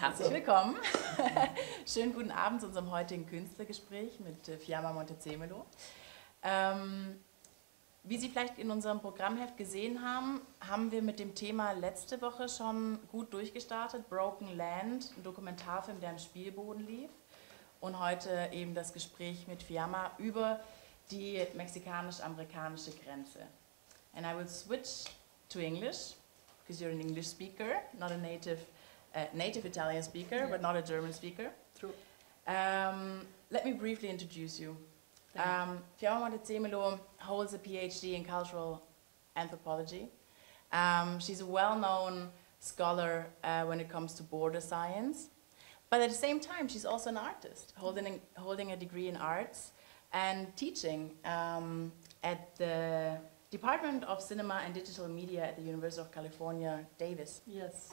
Herzlich willkommen. Schönen guten Abend zu unserem heutigen Künstlergespräch mit Fiamma Montezemolo. Wie Sie vielleicht in unserem Programmheft gesehen haben, haben wir mit dem Thema letzte Woche schon gut durchgestartet. Broken Land, ein Dokumentarfilm, der im Spielboden lief. Und heute eben das Gespräch mit Fiamma über die mexikanisch-amerikanische Grenze. And I will switch to English, because you're an English speaker, not a native Italian speaker, but not a German speaker. True. Let me briefly introduce you. Fiamma Montezemolo holds a PhD in cultural anthropology. She's a well-known scholar when it comes to border science, but at the same time she's also an artist, holding a degree in arts and teaching at the Department of Cinema and Digital Media at the University of California, Davis. Yes.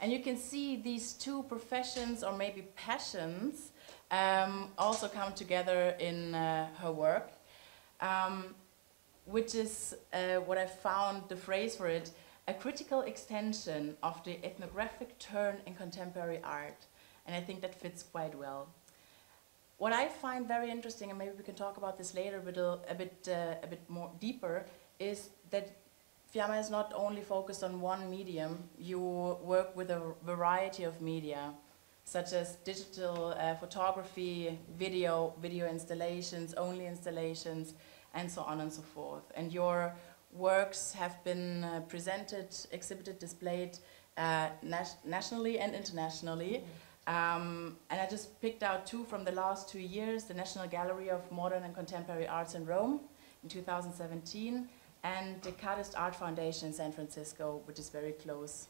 And you can see these two professions, or maybe passions, also come together in her work, which is what I found the phrase for it, a critical extension of the ethnographic turn in contemporary art. And I think that fits quite well. What I find very interesting, and maybe we can talk about this later a bit more deeper, is that Fiamma is not only focused on one medium. You work with a variety of media, such as digital photography, video installations, only installations, and so on and so forth. And your works have been presented, exhibited, displayed nationally and internationally. And I just picked out two from the last 2 years, the National Gallery of Modern and Contemporary Arts in Rome in 2017, and the Cardist Art Foundation in San Francisco, which is very close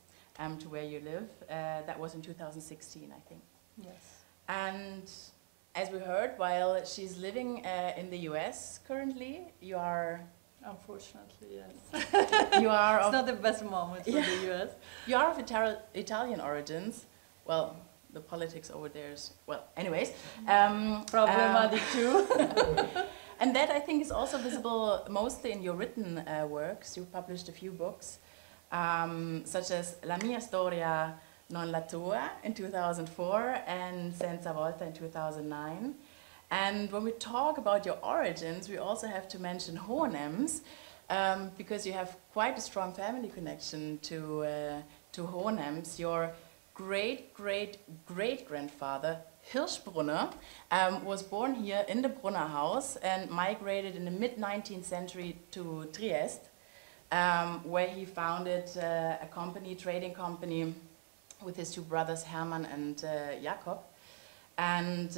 to where you live. That was in 2016, I think. Yes. And as we heard, while she's living in the US currently, you are... Unfortunately, yes. You are it's not the best moment for the US. You are of Italian origins. Well, the politics over there is, well, anyways. Problematic too. And that, I think, is also visible mostly in your written works. You published a few books, such as La mia storia non la tua in 2004 and Senza volta in 2009. And when we talk about your origins, we also have to mention Hohenems, because you have quite a strong family connection to Hohenems. Your great-great-great-grandfather, Brunner, was born here in the Brunner house and migrated in the mid-19th century to Trieste, where he founded a company, trading company, with his two brothers Hermann and Jakob. And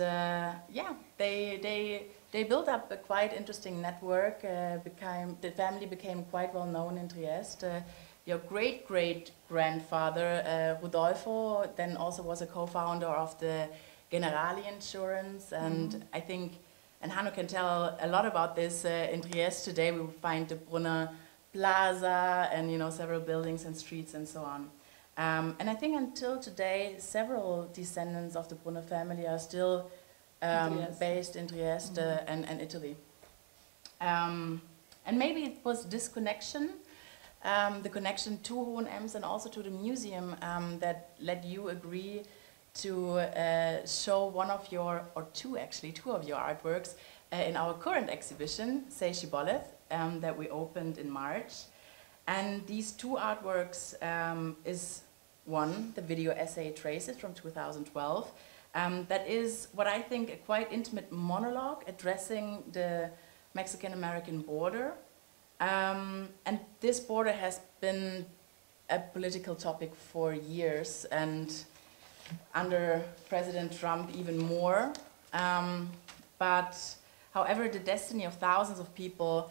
yeah, they built up a quite interesting network. The family became quite well known in Trieste. Your great-great-grandfather, Rodolfo, then also was a co-founder of the Generali Insurance, and I think, and Hanno can tell a lot about this, in Trieste today we will find the Brunner Plaza and, you know, several buildings and streets and so on. And I think until today several descendants of the Brunner family are still based in Trieste and Italy. And maybe it was this connection, the connection to Hohenems and also to the museum, that led you agree to show one of your, or two of your artworks in our current exhibition, Say Shibboleth, that we opened in March. And these two artworks is one, the video essay Traces from 2012, that is what I think a quite intimate monologue addressing the Mexican-American border. And this border has been a political topic for years, and under President Trump even more. But however, the destiny of thousands of people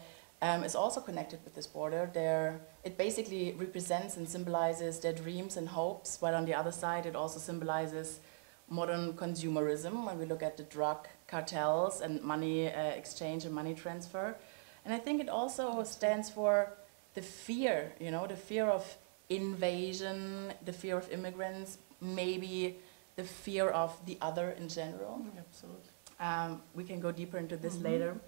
is also connected with this border. It basically represents and symbolizes their dreams and hopes, while on the other side it also symbolizes modern consumerism when we look at the drug cartels and money exchange and money transfer. And I think it also stands for the fear, you know, the fear of invasion, the fear of immigrants, maybe the fear of the other in general. Absolutely. We can go deeper into this later.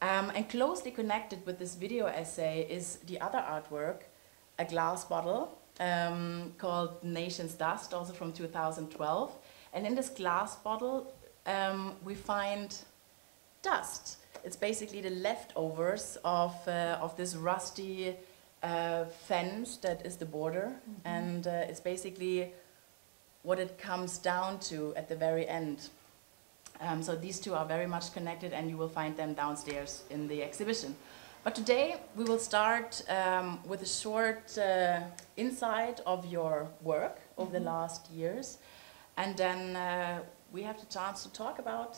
And closely connected with this video essay is the other artwork, a glass bottle called Nation's Dust, also from 2012. And in this glass bottle, we find dust. It's basically the leftovers of this rusty fence that is the border. And it's basically what it comes down to at the very end. So these two are very much connected, and you will find them downstairs in the exhibition. But today we will start with a short insight of your work over the last years, and then we have the chance to talk about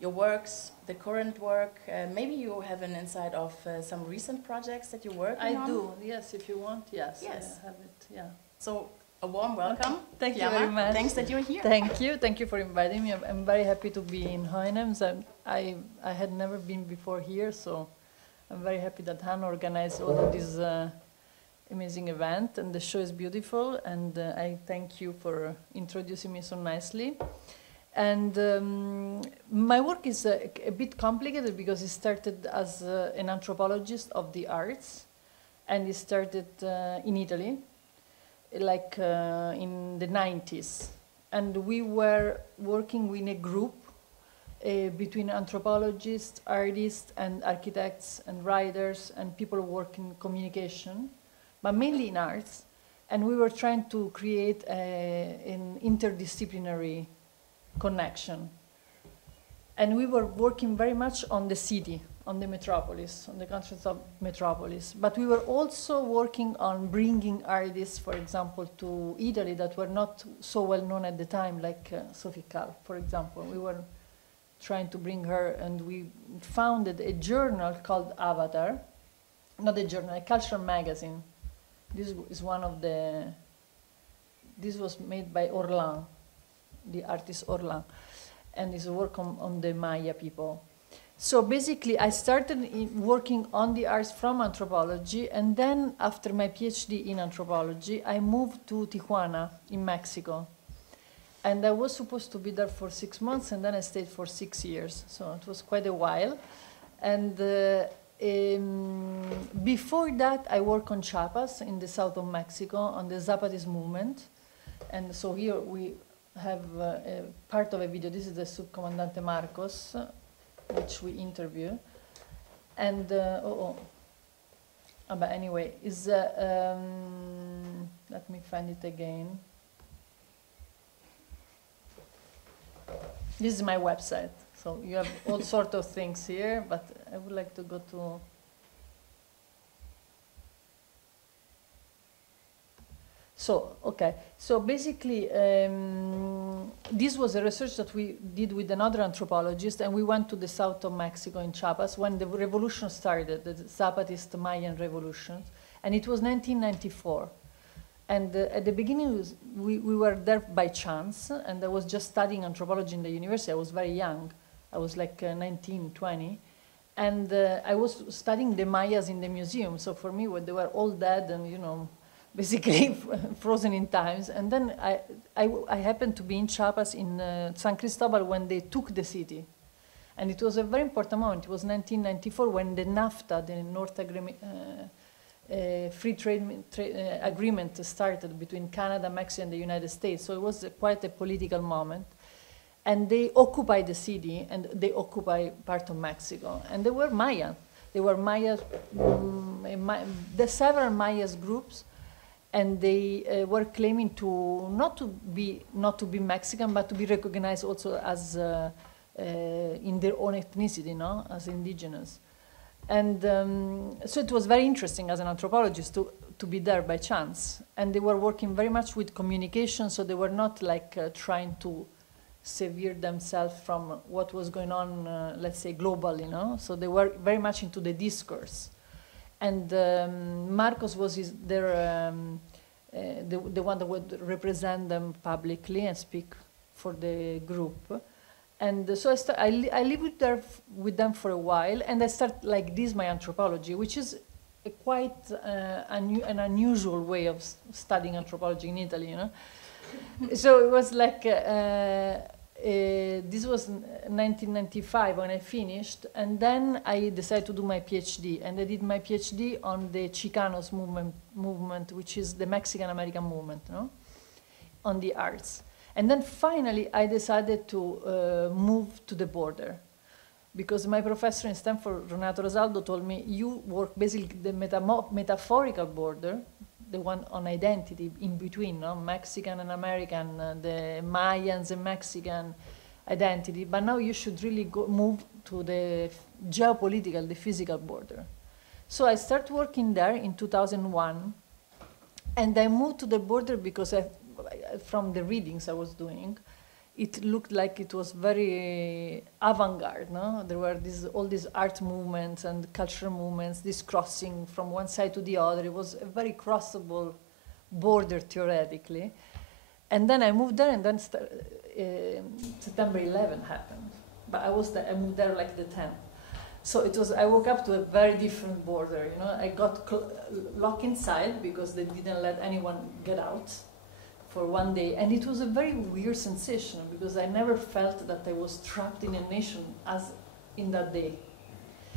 your works, the current work. Maybe you have an insight of some recent projects that you're working on. I do, yes, if you want, yes. Yes. I have it, yeah. So a warm welcome. Thank you Fiamma. very much. Thanks that you're here. Thank you for inviting me. I'm very happy to be in Hohenems. I had never been before here, so I'm very happy that Hannah organized all of this amazing event, and the show is beautiful, and I thank you for introducing me so nicely. And my work is a bit complicated because it started as an anthropologist of the arts, and it started in Italy, like in the 90s. And we were working in a group between anthropologists, artists, and architects, and writers, and people who work in communication, but mainly in arts. And we were trying to create an interdisciplinary connection. And we were working very much on the city, on the metropolis, on the countries of metropolis. But we were also working on bringing artists, for example, to Italy that were not so well known at the time, like Sophie Kahl, for example. We were trying to bring her, and we founded a journal called Avatar, not a journal, a cultural magazine. This is one of the, this was made by Orlan, the artist Orlan, and it's a work on the Maya people. So basically, I started working on the arts from anthropology, and then after my PhD in anthropology, I moved to Tijuana in Mexico. And I was supposed to be there for 6 months, and then I stayed for 6 years. So it was quite a while. And before that, I worked on Chiapas in the south of Mexico on the Zapatist movement. And so here we have a part of a video. This is the Subcomandante Marcos, which we interview. And, but anyway, is let me find it again. This is my website. So you have all sorts of things here, but I would like to go to... So, okay. So basically, this was a research that we did with another anthropologist, and we went to the south of Mexico in Chiapas when the revolution started, the Zapatist Mayan revolution, and it was 1994. And at the beginning, we were there by chance, and I was just studying anthropology in the university. I was very young. I was like 19, 20. And I was studying the Mayas in the museum. So for me, they were all dead and, you know, basically frozen in times. And then I happened to be in Chiapas in San Cristobal when they took the city. And it was a very important moment. It was 1994 when the NAFTA, the North Agreement, free trade agreement started between Canada, Mexico, and the United States. So it was quite a political moment. And they occupied the city, and they occupied part of Mexico. And they were Maya. They were Maya, the several Mayas groups, and they were claiming to not to be Mexican, but to be recognized also as in their own ethnicity, no, as indigenous. And so it was very interesting as an anthropologist to be there by chance. And they were working very much with communication, so they were not like trying to sever themselves from what was going on, let's say, globally, no? So they were very much into the discourse. And Marcos was the one that would represent them publicly and speak for the group. And so I lived with them for a while, and I started like this, my anthropology, which is a quite an unusual way of studying anthropology in Italy, you know. So it was like this was 1995 when I finished, and then I decided to do my PhD, and I did my PhD on the Chicanos movement, which is the Mexican-American movement, no? On the arts. And then finally I decided to move to the border, because my professor in Stanford, Renato Rosaldo, told me, you work basically the metaphorical border, the one on identity in between, no? Mexican and American, the Mayans and Mexican identity, but now you should really move to the geopolitical, the physical border. So I started working there in 2001, and I moved to the border because from the readings I was doing, it looked like it was very avant-garde, no? There were all these art movements and cultural movements, this crossing from one side to the other. It was a very crossable border, theoretically. And then I moved there, and then September 11 happened. But I moved there like the 10th. So it was, I woke up to a very different border, you know? I got locked inside because they didn't let anyone get out for one day, and it was a very weird sensation because I never felt that I was trapped in a nation as in that day.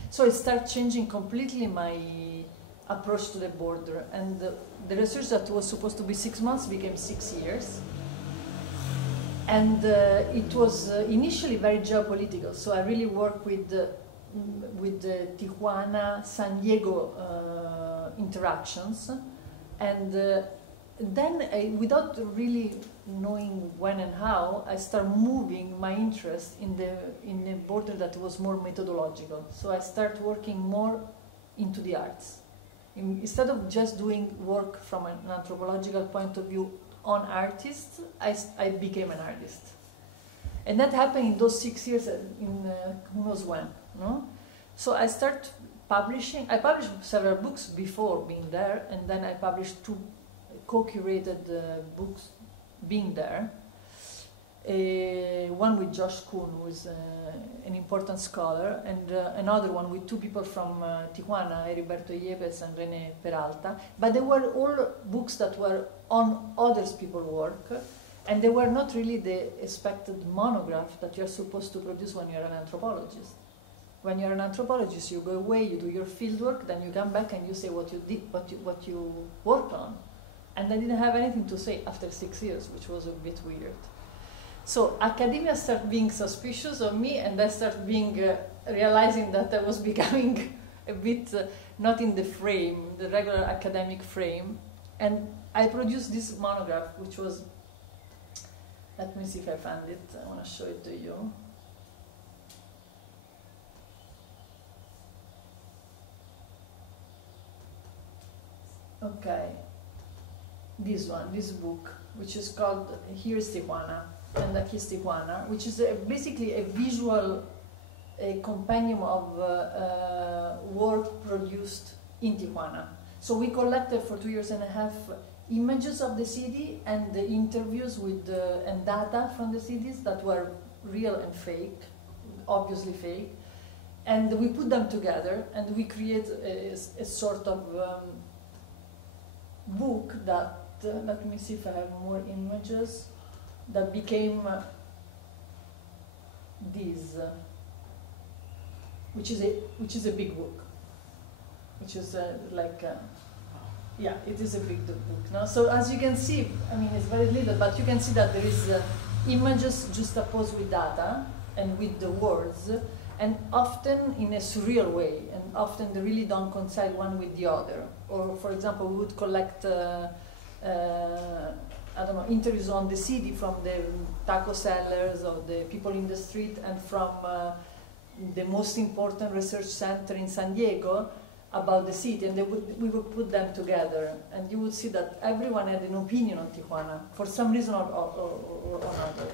So it started changing completely my approach to the border, and the research that was supposed to be 6 months became 6 years. And it was initially very geopolitical, so I really worked with the Tijuana, San Diego interactions, and then, without really knowing when and how, I started moving my interest in the border that was more methodological. So I started working more into the arts. Instead of just doing work from an anthropological point of view on artists, I became an artist. And that happened in those 6 years, in who knows when, no? So I started publishing. I published several books before being there, and then I published 2 co-curated books being there. One with Josh Kun, who is an important scholar, and another one with 2 people from Tijuana, Heriberto Yepes and René Peralta. But they were all books that were on other people's work, and they were not really the expected monograph that you're supposed to produce when you're an anthropologist. When you're an anthropologist, you go away, you do your field work, then you come back and you say what you did, what you worked on. And I didn't have anything to say after 6 years, which was a bit weird. So academia started being suspicious of me, and I started realizing that I was becoming a bit not in the frame, the regular academic frame. And I produced this monograph, which was, let me see if I found it, I want to show it to you. Okay. This book, which is called Here's Tijuana, and Here's Tijuana, which is basically a visual compendium of work produced in Tijuana. So we collected for 2.5 years images of the city and the interviews with and data from the cities that were real and fake, obviously fake, and we put them together and we create a sort of book that. Let me see if I have more images that became this, which is a big book, which is yeah, it is a big book. No? So as you can see, I mean it's very little, but you can see that there is images juxtaposed with data and with the words, and often in a surreal way, and often they really don't coincide one with the other. Or for example, we would collect I don't know, interviews on the city from the taco sellers or the people in the street, and from the most important research center in San Diego about the city, and we would put them together, and you would see that everyone had an opinion on Tijuana for some reason or another.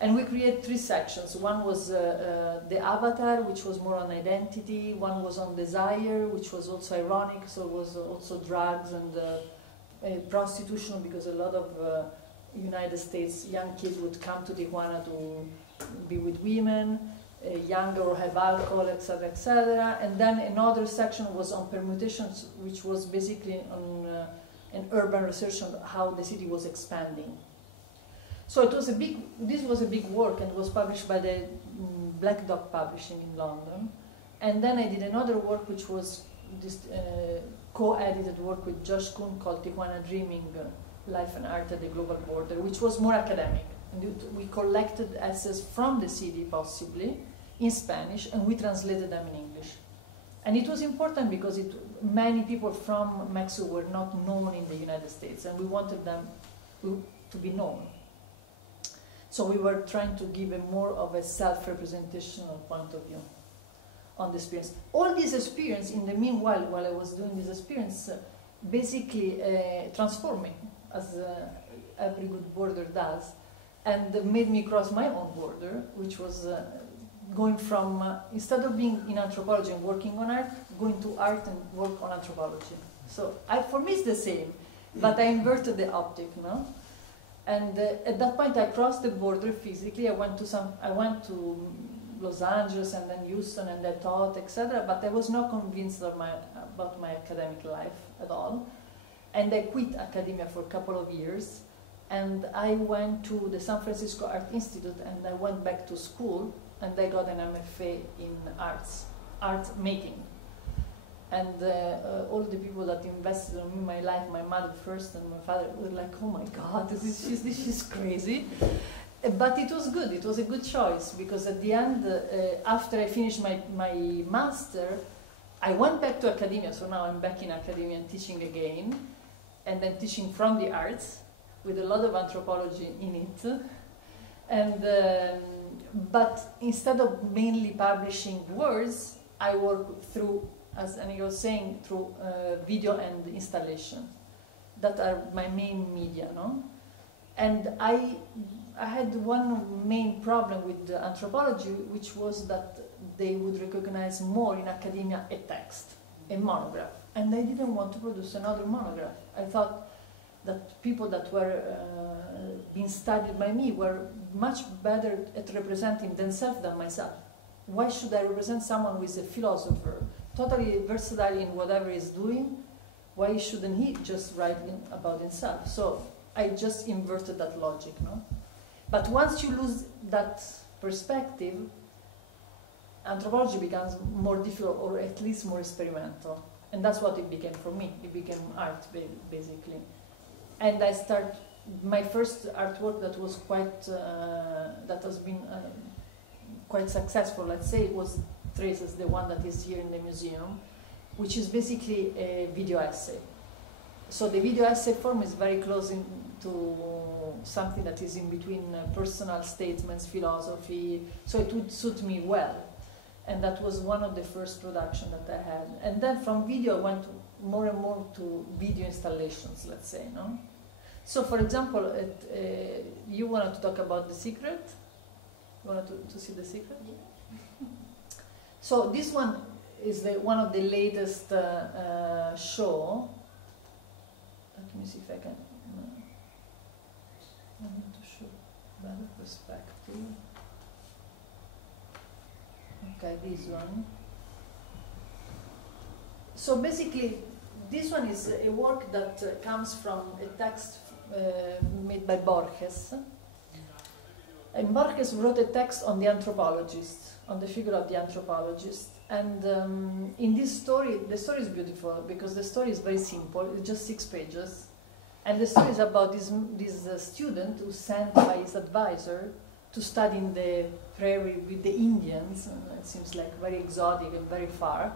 And we created 3 sections. One was the avatar, which was more on identity. One was on desire, which was also ironic, so it was also drugs and prostitution, because a lot of United States young kids would come to Tijuana to be with women, younger or have alcohol, etc., etc. And then another section was on permutations, which was basically on an urban research on how the city was expanding. So it was this was a big work, and was published by the Black Dog Publishing in London. And then I did another work which was this co-edited work with Josh Kun called Tijuana Dreaming, Life and Art at the Global Border, which was more academic. And we collected essays from the city, possibly, in Spanish, and we translated them in English. And it was important because many people from Mexico were not known in the United States, and we wanted them to be known. So we were trying to give a more of a self-representational point of view on the experience. All this experience, in the meanwhile, while I was doing this experience, basically transformed me, as every good border does, and made me cross my own border, which was going from, instead of being in anthropology and working on art, going to art and work on anthropology. So for me it's the same, but I inverted the optic, no? And at that point I crossed the border physically. I went to Los Angeles and then Houston, and I taught, etc. But I was not convinced about my academic life at all. And I quit academia for a couple of years, and I went to the San Francisco Art Institute, and I went back to school, and I got an MFA in art making. And all the people that invested in my life, my mother first and my father, were like, oh my God, this is crazy. But it was good. It was a good choice, because at the end, after I finished my master, I went back to academia. So now I'm back in academia and teaching again, and then teaching from the arts with a lot of anthropology in it. And but instead of mainly publishing words, I work through, as Anika was saying, through video and installation. That are my main media, no? And I had one main problem with anthropology, which was that they would recognize more in academia a text, a monograph. And I didn't want to produce another monograph. I thought that people that were being studied by me were much better at representing themselves than myself. Why should I represent someone who is a philosopher, totally versatile in whatever he's doing? Why shouldn't he just write about himself? So I just inverted that logic, no? But once you lose that perspective, anthropology becomes more difficult, or at least more experimental. And that's what it became for me. It became art, basically. And I started my first artwork that was quite, that has been quite successful, let's say, was Traces, the one that is here in the museum, which is basically a video essay. So the video essay form is very close to something that is in between personal statements, philosophy, so it would suit me well. And that was one of the first production that I had. And then from video I went more and more to video installations, let's say, no? So for example, you wanted to talk about The Secret? You wanted to see The Secret? Yeah. So this one is one of the latest show. Let me see if I can. I need to show better perspective. Okay, this one. So basically, this one is a work that comes from a text made by Borges. And Borges wrote a text on the anthropologist, on the figure of the anthropologist. And in this story, the story is beautiful because the story is very simple. It's just 6 pages. And the story is about this student who's sent by his advisor to study in the prairie with the Indians. It seems like very exotic and very far.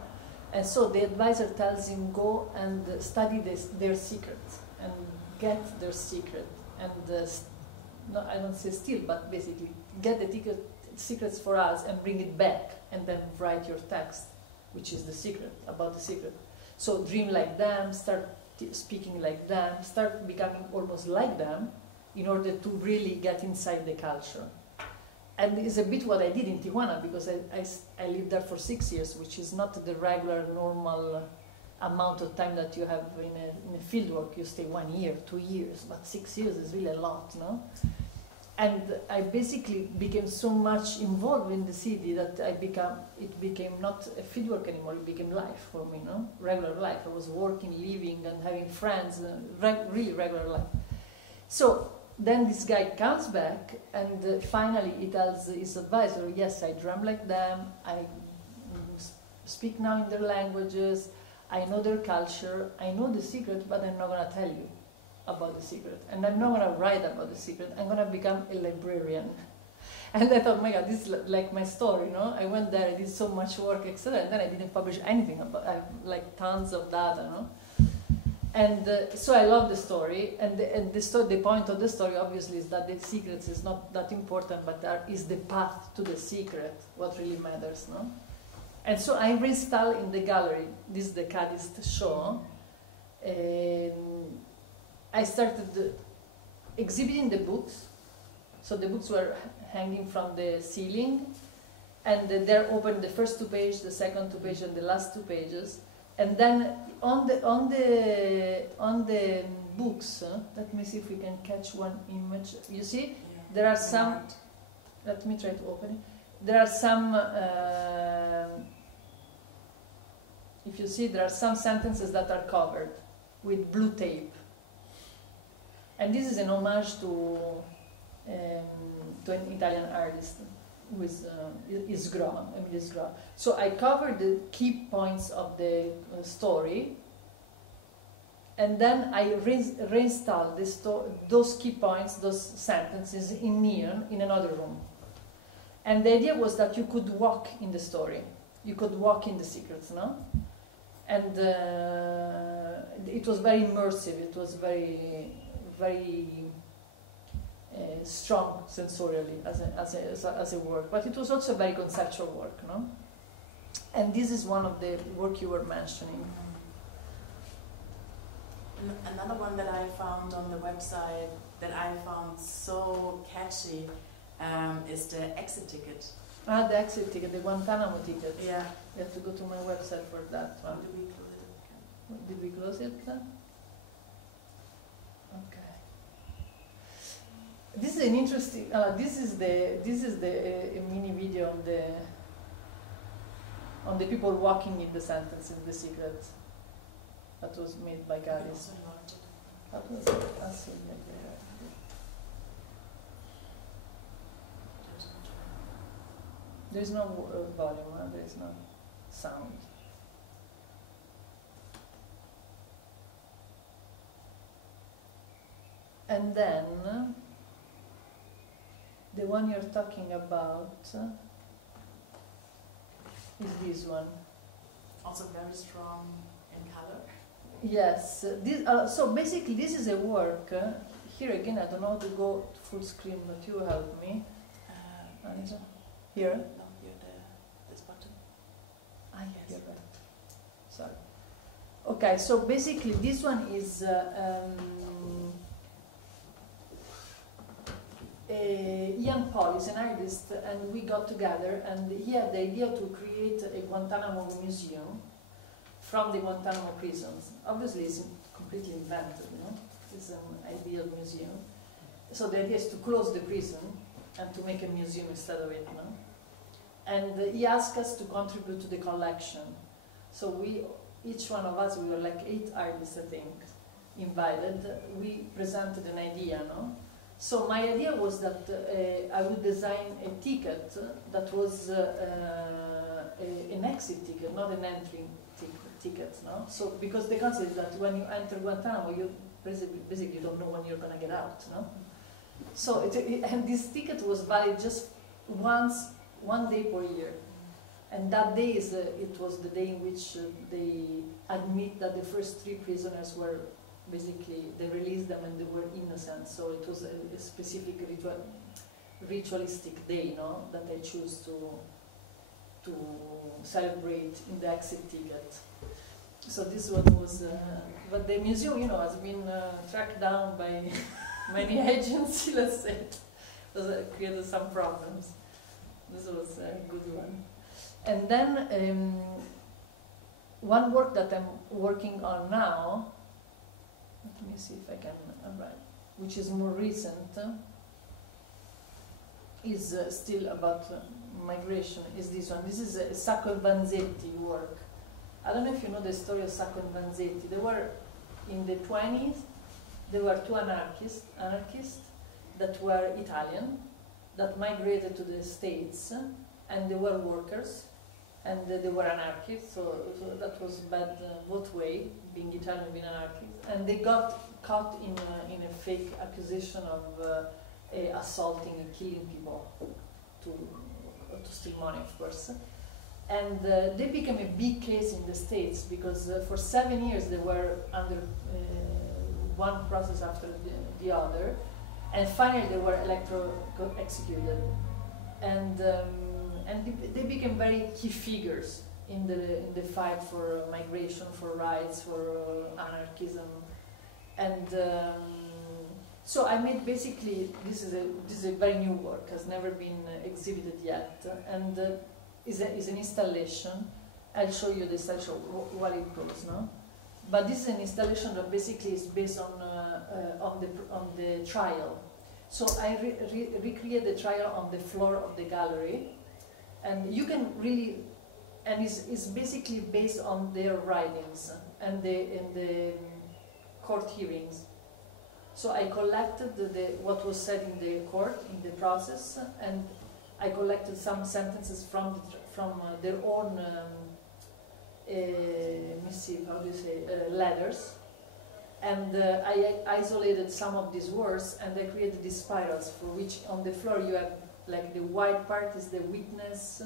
And so the advisor tells him, go and study their secret and get their secret. And no, I don't say steal, but basically get the secrets for us and bring it back, and then write your text, which is the secret, about the secret. So dream like them, start speaking like them, start becoming almost like them, in order to really get inside the culture. And it's a bit what I did in Tijuana, because I lived there for 6 years, which is not the regular, normal amount of time that you have in a field work. You stay 1 year, 2 years, but 6 years is really a lot, no? And I basically became so much involved in the city that it became not a field work anymore, it became life for me, no? Regular life. I was working, living, and having friends, really regular life. So then this guy comes back, and finally he tells his advisor, yes, I drum like them, I speak now in their languages, I know their culture, I know the secret, but I'm not going to tell you about the secret. And I'm not going to write about the secret. I'm going to become a librarian. And I thought, my God, this is like my story, no? I went there, I did so much work, etc. And then I didn't publish anything about it, like tons of data, no? And so I love the story. And the point of the story, obviously, is that the secret is not that important, but there is the path to the secret, what really matters, no? And so I reinstalled in the gallery, this is the Cadist show. I started exhibiting the books. So the books were hanging from the ceiling, and they're open, the first 2 pages, the second 2 pages, and the last 2 pages. And then on the books, let me see if we can catch one image. You see, Yeah. there are some. Let me try to open it. There are some. If you see, there are some sentences that are covered with blue tape, and this is an homage to an Italian artist who is Isgra. So I covered the key points of the story, and then I reinstalled those key points, those sentences in neon in another room. And the idea was that you could walk in the story, you could walk in the secrets, no? And it was very immersive. It was very, very strong sensorially as a work, but it was also very conceptual work, no? And this is one of the work you were mentioning. Another one that I found on the website that I found so catchy is the exit ticket. Ah, the exit ticket, the Guantanamo ticket. Yeah. You have to go to my website for that one. Did we close it? Okay. This is an interesting. This is the mini video on the people walking in the sentence in the secret. That was made by Garis. That was it. There is no volume. There is no sound. And then the one you're talking about is this one. Also very strong in color. Yes. So basically, this is a work. Here again, I don't know how to go full screen, but you help me. Here. No, here this button. Ah, yes. You're right. Sorry. Okay. So basically, this one is. Ian Paul is an artist, and we got together, and he had the idea to create a Guantanamo museum from the Guantanamo prisons. Obviously, it's completely invented, you know? It's an ideal museum. So the idea is to close the prison and to make a museum instead of it, you know? And he asked us to contribute to the collection. So each one of us, we were like 8 artists, I think, invited. We presented an idea, no? So my idea was that I would design a ticket that was an exit ticket, not an entry ticket. No? So because the concept is that when you enter Guantanamo, you basically don't know when you're going to get out. No? So and this ticket was valid just one day per year, and that day it was the day in which they admit that the first 3 prisoners were. Basically, they released them and they were innocent, so it was a specific ritualistic day, no, that I choose to celebrate in the exit ticket. So this one was, but the museum, you know, has been tracked down by many agencies. Let's say, it created some problems. This was a good one. And then one work that I'm working on now. Let me see if I can write, which is more recent, is still about migration, is this one. This is a Sacco and Vanzetti work. I don't know if you know the story of Sacco and Vanzetti. They were, in the 20s, they were 2 anarchists, that were Italian, that migrated to the States, and they were workers, and they were anarchists, so that was bad both way, being Italian and being anarchist. And they got caught in a fake accusation of assaulting and killing people to steal money, of course. And they became a big case in the States because for 7 years they were under one process after the other, and finally they were executed. And they became very key figures in the fight for migration, for rights, for anarchism. And so I made basically, this is a very new work, has never been exhibited yet, and is an installation. I'll show you the slideshow while it goes, no? But this is an installation that basically is based on the trial. So I recreate the trial on the floor of the gallery, and you can really, and it's basically based on their writings and the court hearings. So I collected what was said in the court, in the process, and I collected some sentences from their own, let me see, how do you say, letters. And I isolated some of these words, and I created these spirals for which on the floor you have, like, the white part is the witness,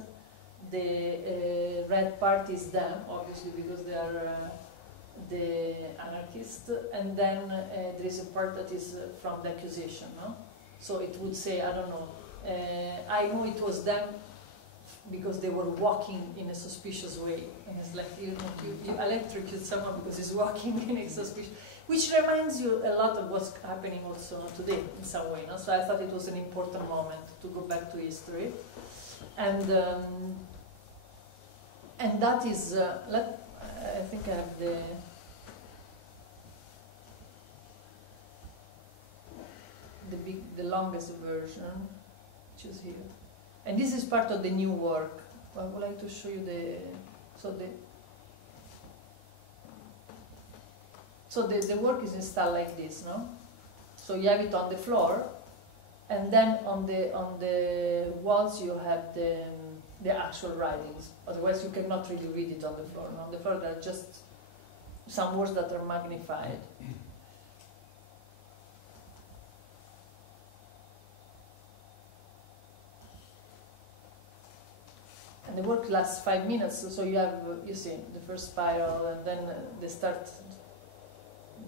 the red part is them, obviously, because they are the anarchist, and then there is a part that is from the accusation, no? So it would say, I don't know, I know it was them because they were walking in a suspicious way. And it's like, you electrocute someone because he's walking in a suspicious, which reminds you a lot of what's happening also today in some way, no? So I thought it was an important moment to go back to history. And that is, I think I have the longest version, which is here. And this is part of the new work. I would like to show you the work is installed like this, no? So you have it on the floor, and then on the walls you have the actual writings. Otherwise you cannot really read it on the floor. No? On the floor there are just some words that are magnified. And the work lasts 5 minutes, so you have, you see, the first spiral, and then they start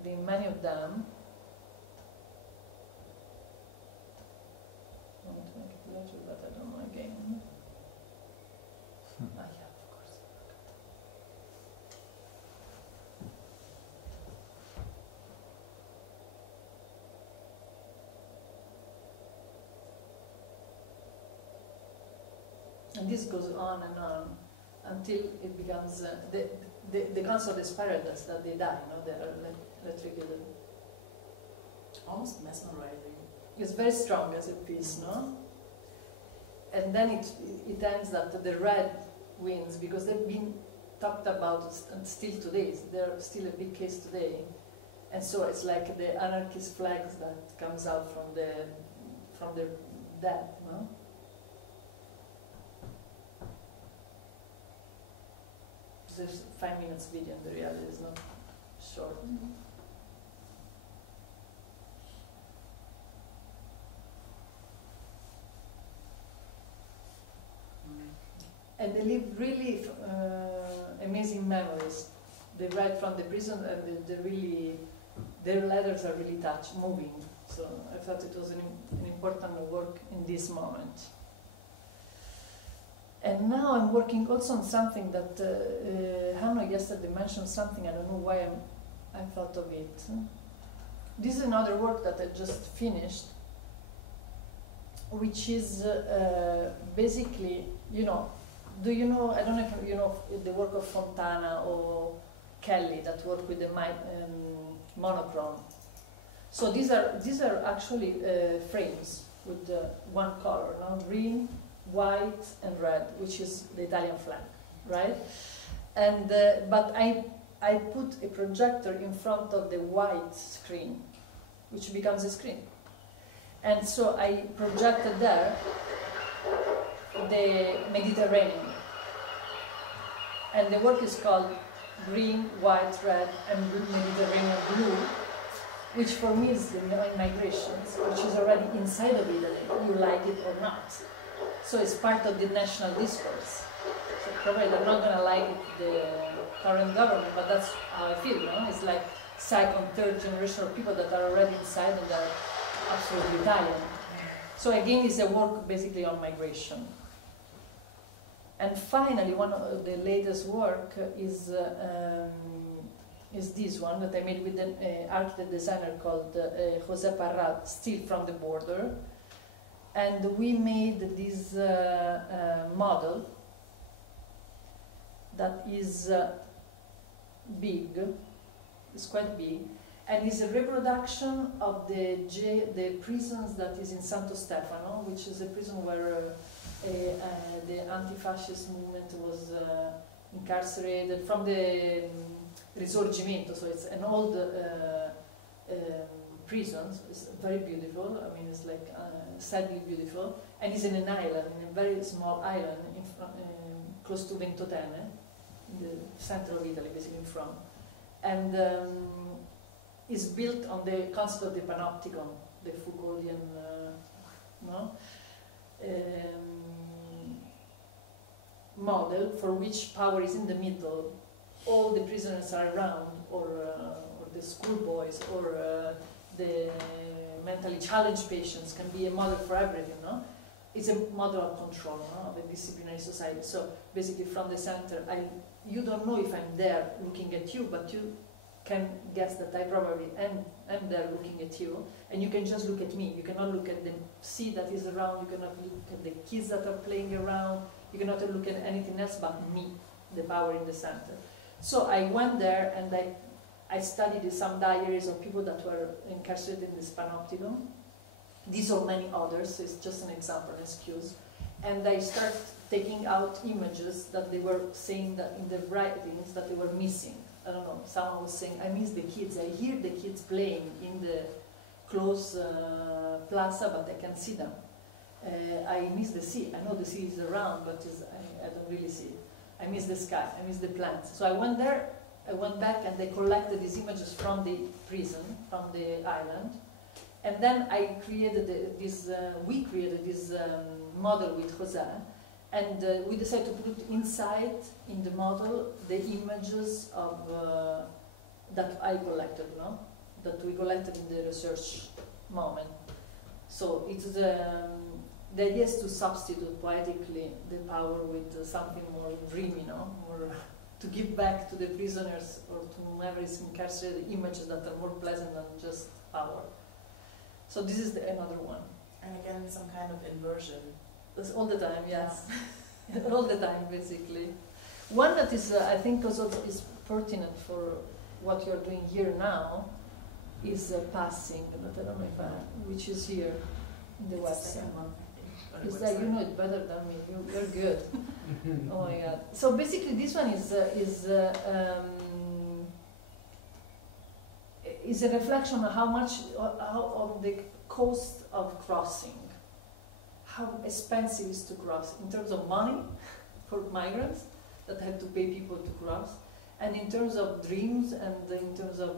being many of them. I want to make it larger, but I don't know again. Ah, yeah, of course. And this goes on and on until it becomes the concept of the spiral does that they die, no? They are electrocuted. Almost mesmerizing. It's very strong as a piece, no? And then it ends that the red wins because they've been talked about and still today. They're still a big case today. And so it's like the anarchist flags that comes out from the dead, no? There's 5 minutes video, and the reality is not short. Mm-hmm. And they live really amazing memories. They write from the prison, and their letters are really moving. So I thought it was an important work in this moment. And now I'm working also on something that Hanno yesterday mentioned something, I don't know why I thought of it. This is another work that I just finished, which is basically, I don't know if you know the work of Fontana or Kelly that work with the monochrome. So these are actually frames with one color, green, white and red, which is the Italian flag, right? And but I put a projector in front of the white screen, which becomes a screen. And so I projected there the Mediterranean. And the work is called Green, White, Red, and Mediterranean Blue, which for me is the migrations, which is already inside of Italy, you like it or not. So it's part of the national discourse. So probably they're not going to like it, the current government, but that's how I feel, no? It's like second, third generation of people that are already inside and they're absolutely Italian. So again, it's a work basically on migration. And finally, one of the latest work is this one that I made with an architect designer called José Parrat, still from the border. And we made this model that is big, it's quite big, and is a reproduction of the prisons that is in Santo Stefano, which is a prison where the anti-fascist movement was incarcerated from the Risorgimento, so it's an old prison. It's very beautiful. I mean, it's like sadly beautiful, and it's in an island, in a very small island, close to Ventotene, in the center of Italy, basically in front, and is built on the concept of the panopticon, the Foucauldian, model for which power is in the middle. All the prisoners are around, or the schoolboys, or the mentally challenged patients can be a model for everything, no? It's a model of control, no? Of a disciplinary society. So basically from the center, you don't know if I'm there looking at you, but you can guess that I probably am there looking at you, and you can just look at me. You cannot look at the sea that is around, you cannot look at the kids that are playing around, you cannot look at anything else but me, the power in the center. So I went there and I studied some diaries of people that were incarcerated in this panopticon. These or many others, so it's just an example, an excuse. And I started taking out images that they were saying that in the writings that they were missing. I don't know, someone was saying, I miss the kids, I hear the kids playing in the closed plaza, but I can't see them. I miss the sea, I know the sea is around, but I don't really see it. I miss the sky, I miss the plants. So I went there, I went back and I collected these images from the prison, from the island. And then I created we created this model with José. And we decided to put inside, in the model, the images of that I collected, no? That we collected in the research moment. So it's the idea is to substitute poetically the power with something more dreamy, no? More to give back to the prisoners or to whoever is incarcerated images that are more pleasant than just power. So this is another one. And again, some kind of inversion. That's all the time, yes. All the time, basically. One that is, I think, also is pertinent for what you're doing here now is passing, but I don't know if which is here in the website. Is that you know it better than me? You're good. Oh my God! So basically, this one is a reflection on how much of the cost of crossing, how expensive it is to cross in terms of money for migrants that have to pay people to cross, and in terms of dreams and in terms of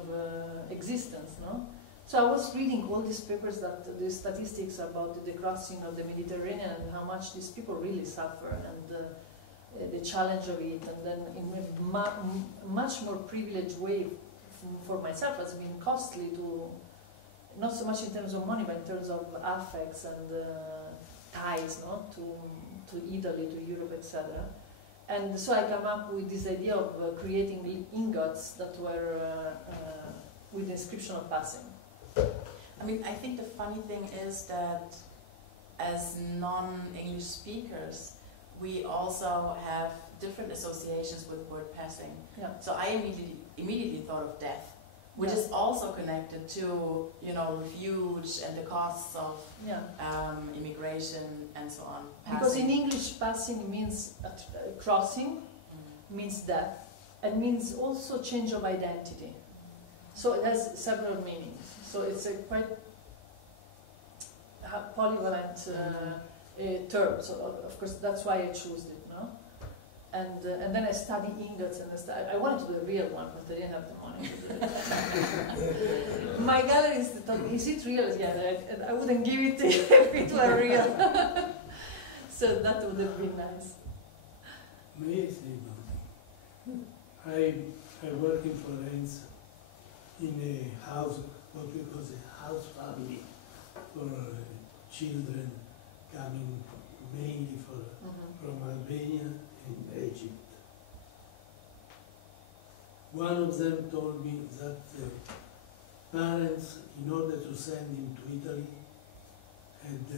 existence, no? So I was reading all these papers, that the statistics about the crossing of the Mediterranean and how much these people really suffer, and the challenge of it, and then in a much more privileged way for myself has been costly to, not so much in terms of money, but in terms of affects and ties, no? to Italy, to Europe, etc. And so I came up with this idea of creating ingots that were with the inscription of passing. I mean, I think the funny thing is that as non-English speakers, we also have different associations with the word passing. Yeah. So I immediately thought of death, which is also connected to, you know, refuge and the costs of immigration and so on. Because in English, passing means crossing, means death, and means also change of identity. So it has several meanings. So it's a quite polyvalent term. So of course that's why I chose it, no? And then I studied ingots, and I wanted to do a real one, but I didn't have the money to do it. My gallerist told me, "Is it real?" Yeah, I wouldn't give it if it were real. So that would have been nice. May I say something? I work in Florence in a house, what we call a house family, for children coming mainly from Albania and Egypt. One of them told me that parents, in order to send him to Italy, had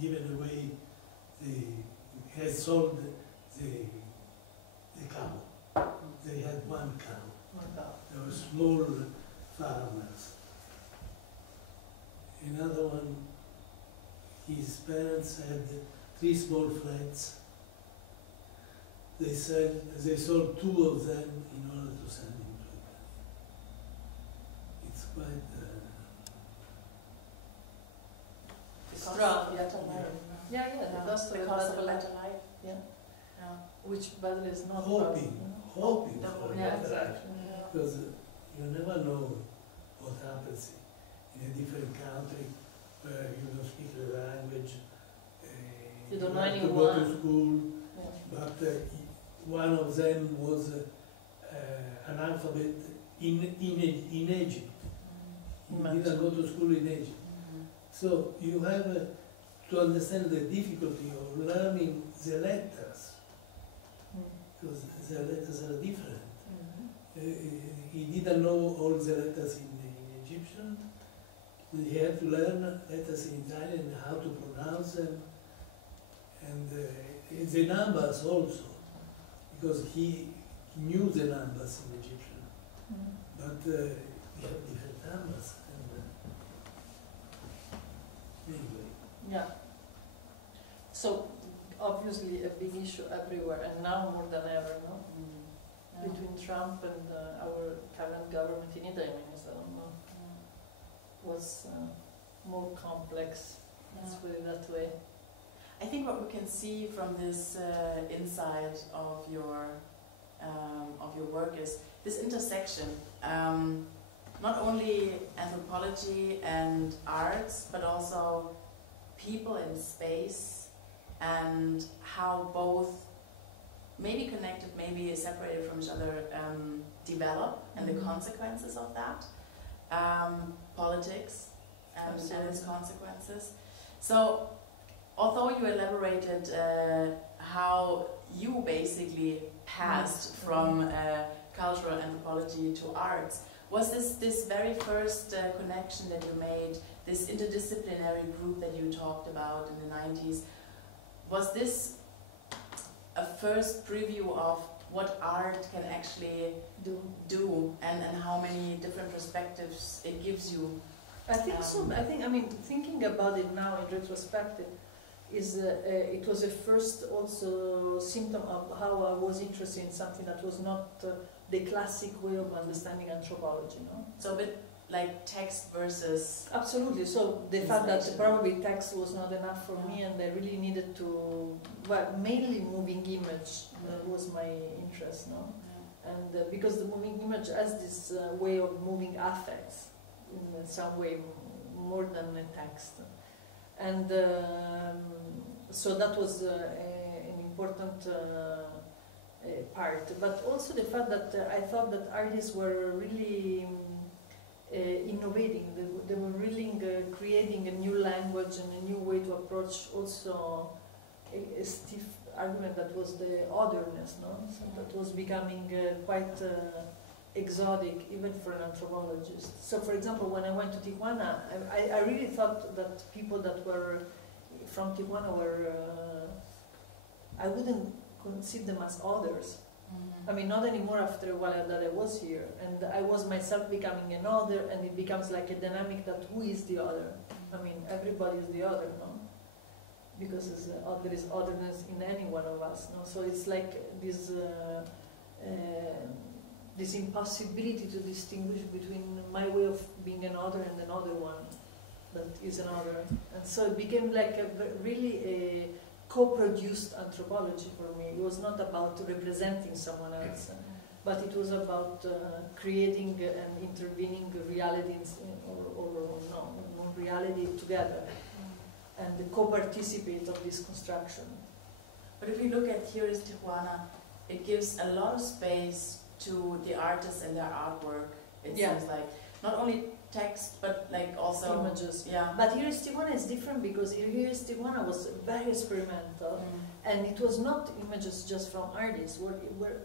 given away had sold the cow. They had one cow. They were small farmers. Another one, his parents had 3 small flats. They sold 2 of them in order to send him to Italy. It's quite Strong, yeah, because of a better life. Yeah. Which battle is not hoping for a yeah, better life. exactly. Because you never know what happens in a different country where you don't speak the language. You don't know have to anyone. go to school, Yeah. but one of them was an alphabet in Egypt. He didn't go to school in Egypt. So you have to understand the difficulty of learning the letters, because the letters are different. He didn't know all the letters in Egyptian. He had to learn letters in Italian, how to pronounce them, and the numbers also, because he knew the numbers in Egyptian, but we have different numbers. Anyway. Yeah. So obviously a big issue everywhere, and now more than ever, no? Between Trump and our current government in Italy, I mean, I don't know, was more complex. Let's put it that way. I think what we can see from this inside of your work is this intersection. Not only anthropology and arts, but also people in space, and how both, maybe connected, maybe separated from each other, develop, and the consequences of that. Politics and its consequences. So, although you elaborated how you basically passed from cultural anthropology to arts, was this very first connection that you made, this interdisciplinary group that you talked about in the 90s, was this a first preview of what art can actually do and how many different perspectives it gives you? I think so. I mean, thinking about it now in retrospective, it was a first also symptom of how I was interested in something that was not the classic way of understanding anthropology, no? So a bit like text versus... Absolutely. So the fact that probably text was not enough for me, and I really needed to, well, mainly moving image was my interest, no? And because the moving image has this way of moving affects in some way more than a text. And so that was an important part. But also the fact that I thought that artists were really innovating. They were really creating a new language and a new way to approach also a stiff argument that was the otherness, no? So that was becoming quite exotic even for an anthropologist. So for example, when I went to Tijuana, I really thought that people that were from Tijuana were, I wouldn't consider them as others. I mean, not anymore after a while that I was here. And I was myself becoming an other, and it becomes like a dynamic that who is the other? I mean, everybody is the other, no? Because there is otherness in any one of us, no? So it's like this this impossibility to distinguish between my way of being another and another one that is another. And so it became like really a co-produced anthropology for me. It was not about representing someone else, but it was about creating and intervening reality or reality together and co-participate of this construction. But if you look at Here is Tijuana, it gives a lot of space to the artists and their artwork. It seems like not only text, but like also images. Yeah. But Here is Tijuana is different because Here is Tijuana was very experimental, and it was not images just from artists.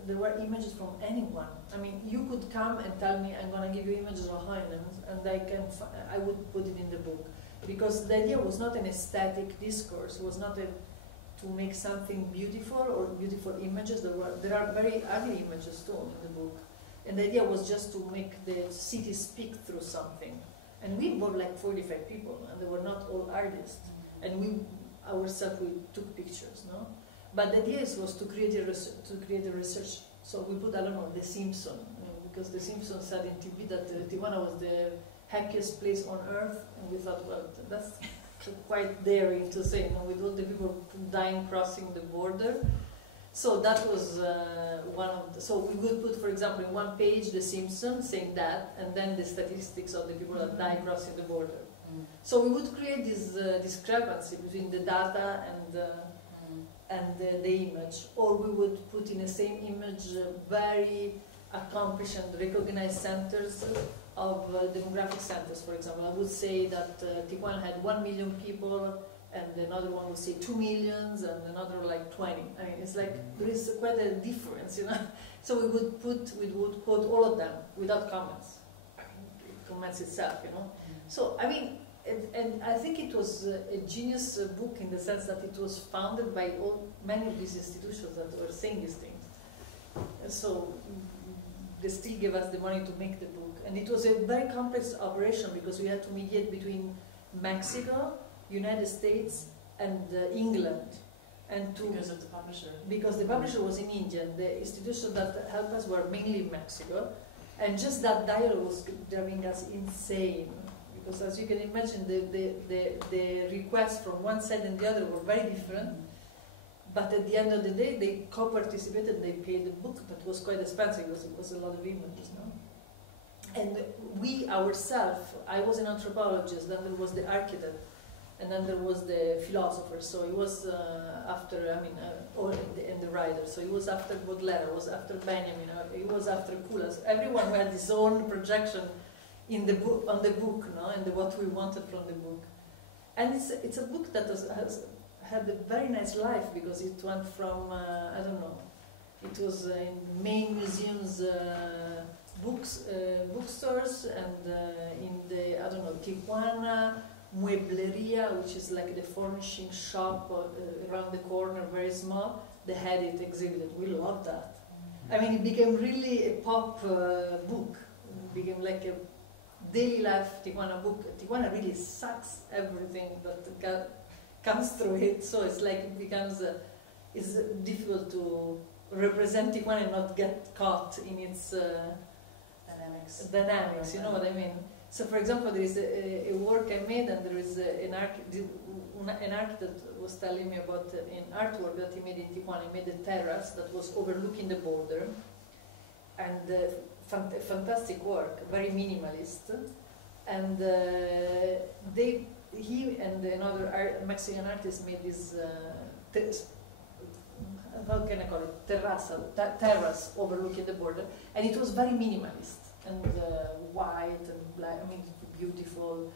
There were images from anyone. I mean, you could come and tell me, I'm going to give you images of Hohenems, and I would put it in the book, because the idea was not an aesthetic discourse. It was not to make something beautiful or beautiful images. There are very ugly images too in the book. And the idea was just to make the city speak through something. And we were like 45 people, and they were not all artists. And we ourselves, we took pictures, no? But the idea was to create a research. So we put, I don't know, The Simpsons, because The Simpsons said in TV that Tijuana was the happiest place on earth, and we thought, well, that's quite daring to say, with all the people dying crossing the border. So that was one of the, so we would put, for example, in one page The Simpsons saying that, and then the statistics of the people that die crossing the border. So we would create this discrepancy between the data and the image, or we would put in the same image very accomplished and recognized centers of demographic centers. For example, I would say that Tijuana had 1 million people, and another one would say 2 million, and another like 20. I mean, it's like there is quite a difference, So we would quote all of them without comments. It comments itself, So I mean, and I think it was a genius book in the sense that it was founded by many of these institutions that were saying these things. And so they still gave us the money to make the book, and it was a very complex operation because we had to mediate between Mexico, United States, and England, and because of the publisher. Because the publisher was in India, and the institutions that helped us were mainly in Mexico, and just that dialogue was driving us insane. Because as you can imagine, the requests from one side and the other were very different. But at the end of the day, they co-participated. They paid the book, but it was quite expensive because it was a lot of images, And we ourselves, I was an anthropologist, then there was the architect, and then there was the philosopher. So it was after, and the writer. So it was after Baudelaire, it was after Benjamin, it was after Kulas. Everyone had his own projection in the book, on the book, and what we wanted from the book. And it's a book that had a very nice life because it went from, I don't know, it was in main museums, bookstores, and in the, I don't know, Tijuana, Muebleria, which is like the furnishing shop around the corner, very small, they had it exhibited. We loved that. I mean, it became really a pop book. It became like a daily life Tijuana book. Tijuana really sucks everything that comes through it, so it's like it becomes, it's difficult to represent Tijuana and not get caught in its dynamics, you know what I mean? So for example, there is a work I made, and there is an architect was telling me about an artwork that he made in Tijuana. He made a terrace that was overlooking the border, and fantastic work, very minimalist, and he and another Mexican artist made this, how can I call it, terrace overlooking the border, and it was very minimalist, and white and black, I mean, beautiful,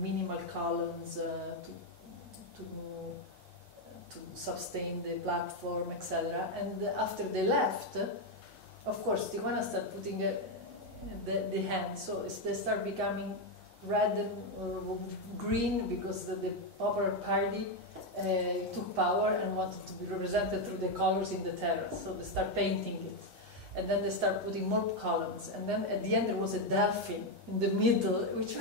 minimal columns to sustain the platform, etc. And after they left, of course, Tijuana started putting the hand, so they start becoming red and green because the Popular Party took power and wanted to be represented through the colors in the terrace. So they start painting it, and then they start putting more columns, and then at the end there was a dolphin in the middle, which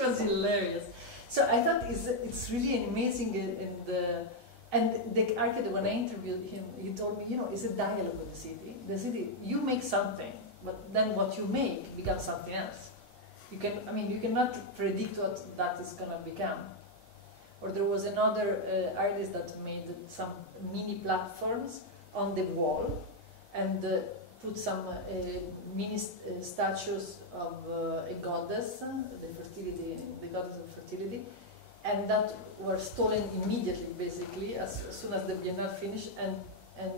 was hilarious. So I thought it's really amazing, and the architect, when I interviewed him, he told me, it's a dialogue with the city. The city, you make something, but then what you make becomes something else. You can, I mean, you cannot predict what that is going to become. Or there was another artist that made some mini platforms on the wall and put some mini statues of a goddess, the goddess of fertility, and that were stolen immediately, basically, as soon as the Biennale finished, and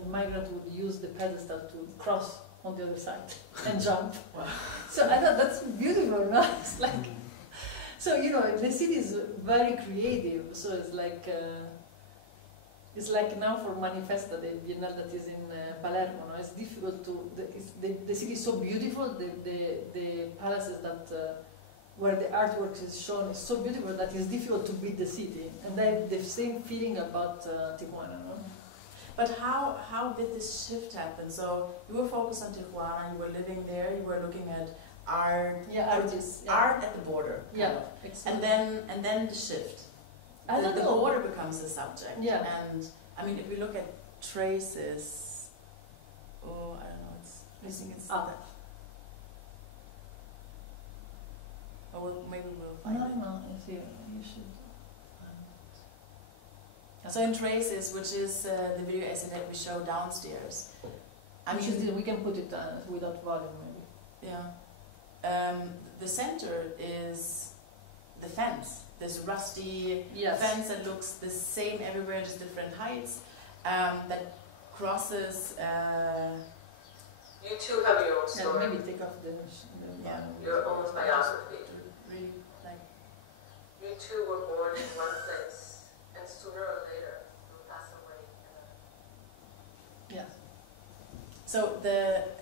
migrants would use the pedestal to cross on the other side and jump. Wow. So I thought that's beautiful, no? It's like, so you know, the city is very creative. So it's like now for Manifesta, the Biennale that is in Palermo. No? It's difficult to. The city is so beautiful. The palaces that where the artwork is shown is so beautiful that it's difficult to beat the city. And I have the same feeling about Tijuana. No? But how did this shift happen? So you were focused on Tijuana, you were living there, you were looking at art, artists, art at the border, exactly. and then the shift. The border becomes the subject. Yeah. And I mean, if we look at traces, I don't know. I think it's that. Or maybe we'll find it. No, you should. So in Traces, which is the video essay that we show downstairs, we can put it without volume, maybe. Yeah. The center is the fence, this rusty fence that looks the same everywhere, just different heights, that crosses. You too have your own story. Maybe take off the your own biography. Really, like. You two were born in one place. And sooner or later, you'll pass away. Yes. So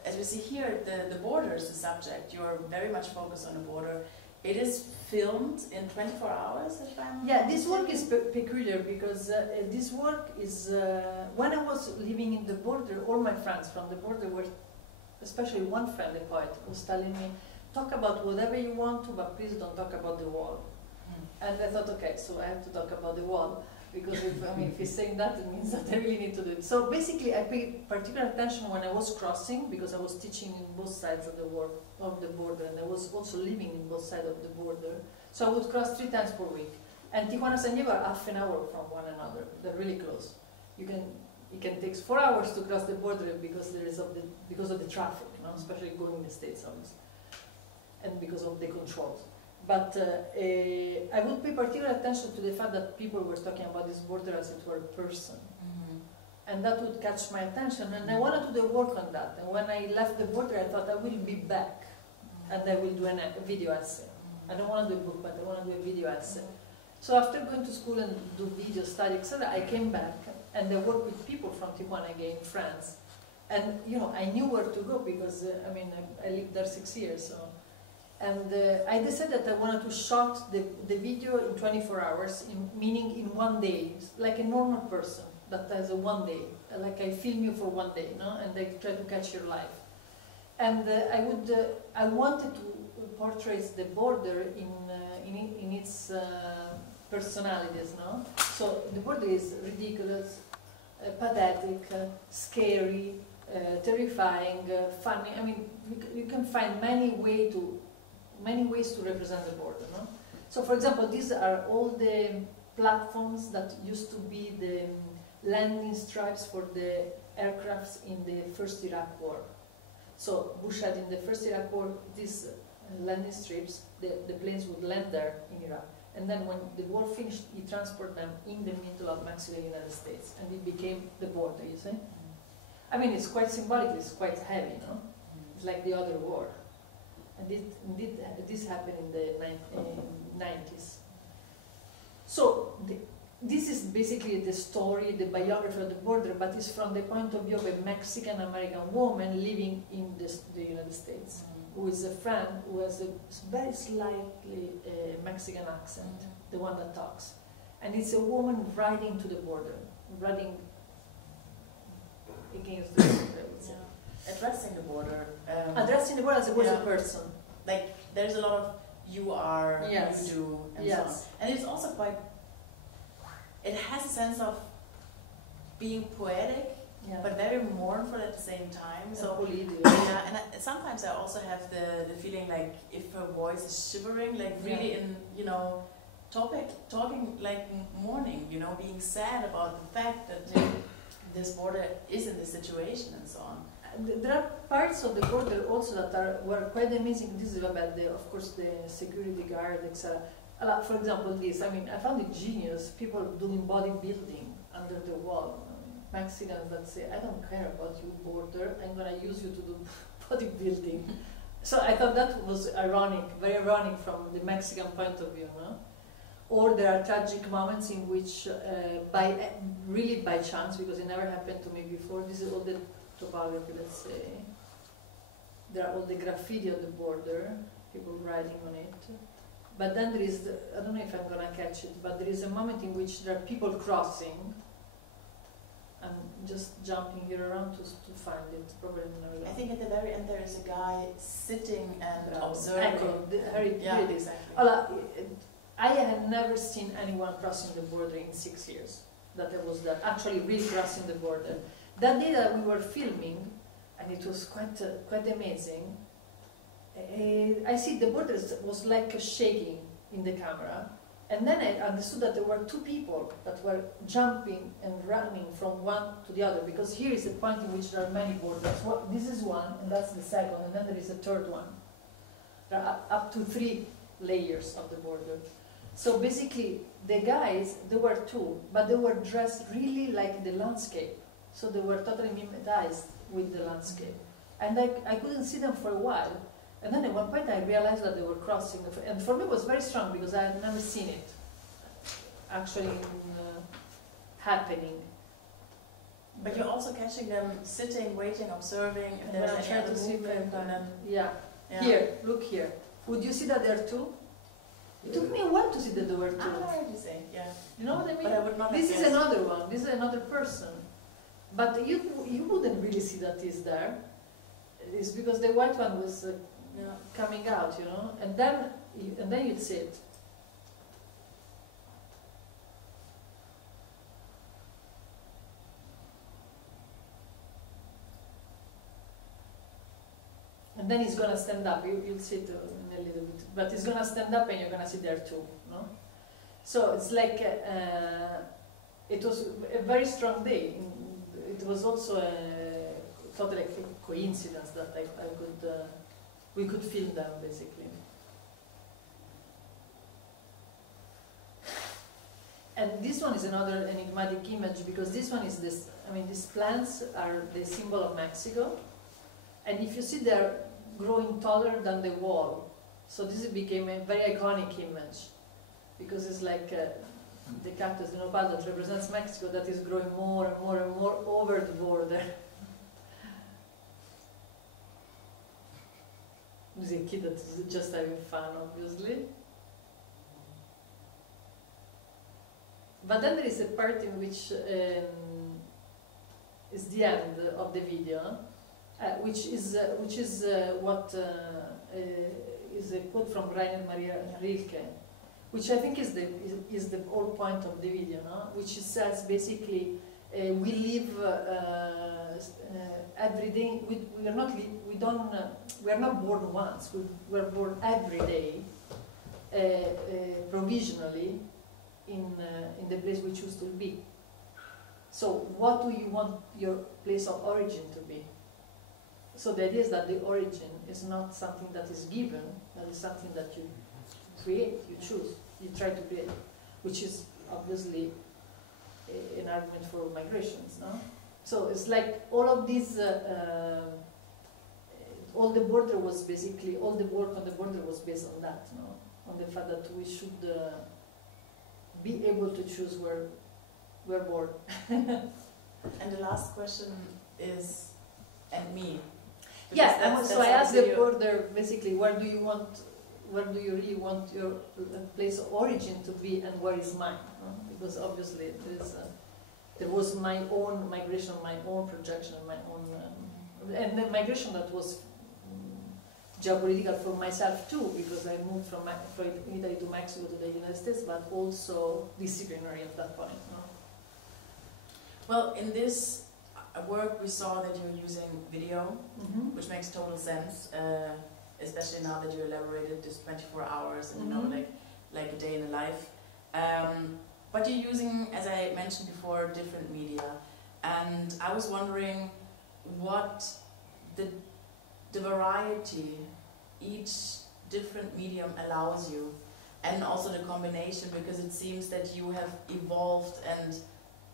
as we see here, the border is the subject. You're very much focused on the border. It is filmed in 24 hours, if I'm this work is peculiar because this work is, when I was living in the border, all my friends from the border were, especially one friend, a poet, was telling me, talk about whatever you want to, but please don't talk about the wall. And I thought, okay, so I have to talk about the wall, because if he's saying that, it means that I really need to do it. So basically, I paid particular attention when I was crossing, because I was teaching in both sides of the border, and I was also living in both sides of the border. So I would cross 3 times per week. And Tijuana and San Diego are half an hour from one another. They're really close. It can take 4 hours to cross the border because of the traffic, especially going in the States, obviously, and because of the controls. But I would pay particular attention to the fact that people were talking about this border as it were a person. And that would catch my attention. And I wanted to do work on that. And when I left the border, I thought I will be back and I will do a video essay. I don't want to do a book, but I want to do a video essay. So after going to school and do video study, etc., I came back and I worked with people from Tijuana again, France. And I knew where to go because I lived there 6 years. So. And I decided that I wanted to shoot the video in 24 hours, meaning in 1 day, like a normal person that has a 1 day, like I film you for 1 day, and I try to catch your life. And I wanted to portray the border in its personalities, So the border is ridiculous, pathetic, scary, terrifying, funny. You can find many ways to represent the border. So for example, these are all the platforms that used to be the landing stripes for the aircrafts in the first Iraq war. So Bush had in the first Iraq war these landing strips, the planes would land there in Iraq. And then when the war finished, he transported them in the middle of Mexico and the United States. And it became the border, you see? It's quite symbolic, it's quite heavy, It's like the other war. And this happened in the 90s. So this is basically the story, the biography of the border, but it's from the point of view of a Mexican-American woman living in the United States, who is a friend who has a very slightly Mexican accent, the one that talks. And it's a woman riding to the border, riding against the border, I would say. Addressing the border. Addressing the border as a person. Like, there's a lot of you are, you do, and so on. And it's also it has a sense of being poetic, Yeah. but very mournful at the same time. So Political. yeah, and sometimes I also have the feeling like if her voice is shivering, like really in, you know, talking like mourning, you know, being sad about the fact that this border is in this situation and so on. There are parts of the border also that were quite amazing. This is about of course, the security guard, etc. For example, this. I mean, I found it genius. People doing bodybuilding under the wall. Mexicans that say, "I don't care about you, border. I'm gonna use you to do bodybuilding." So I thought that was ironic, very ironic from the Mexican point of view, no? Or there are tragic moments in which, really by chance, because it never happened to me before. This is all the topography, let's say. There are all the graffiti on the border, people writing on it. But then there is, I don't know if I'm gonna catch it, but there is a moment in which there are people crossing. I'm just jumping here around to find it. Probably never. I think at the very end there is a guy sitting and observing. Here it is. Exactly. I had never seen anyone crossing the border in 6 years. That there was that actually really crossing the border. That day that we were filming, and it was quite amazing. I see the border was like shaking in the camera, and then I understood that there were two people that were jumping and running from one to the other, because here is a point in which there are many borders. This is one, and that's the second, and then there is a third one. There are up to 3 layers of the border. So basically, the guys, there were 2, but they were dressed really like the landscape. So they were totally mimetized with the landscape. And I couldn't see them for a while. And then at one point I realized that they were crossing. And for me it was very strong because I had never seen it actually happening. But you're also catching them sitting, waiting, observing, if there's any other movement. Yeah. Here, look here. Would you see that there are 2? It took me a while to see that there were 2. I see, yeah. You know what I mean? But I would not this have is guessed. another one. This is another person. But you wouldn't really see that he's there. It's because the white one was coming out, you know, and then you'd see it. And then he's gonna stand up. You'll see it in a little bit, but he's gonna stand up, and you're gonna see there too, no? So it's like it was a very strong day. It was also totally a coincidence that we could film them basically. And this one is another enigmatic image because this one is this. I mean, these plants are the symbol of Mexico, and if you see, they're growing taller than the wall. So this became a very iconic image because it's like the cactus, the nopal, that represents Mexico, that is growing more and more and more over the border. There's a kid that is just having fun, obviously. But then there is a part in which is the end of the video, which is what is a quote from Rainer Maria Rilke, which I think is the whole point of the video, no? Which says basically we live every day. We are not born once. We are born every day, provisionally, in the place we choose to be. So, what do you want your place of origin to be? So the idea is that the origin is not something that is given, that is something that you create, you choose, you try to create, which is obviously an argument for migrations, no? So it's like all of these, all the border was basically, all the work on the border was based on that, no? On the fact that we should be able to choose where we're born. And the last question is, and me. Yeah, so I asked the border basically, where do you really want your place of origin to be, and where is mine? Because obviously there was my own migration, my own projection, my own, and the migration that was geopolitical for myself too, because I moved from Italy to Mexico to the United States, but also disciplinary at that point. No? Well, in this at work we saw that you're using video, which makes total sense, especially now that you elaborated this 24 hours and you know, like a day in a life. But you're using, as I mentioned before, different media. And I was wondering what the variety each different medium allows you, and also the combination, because it seems that you have evolved and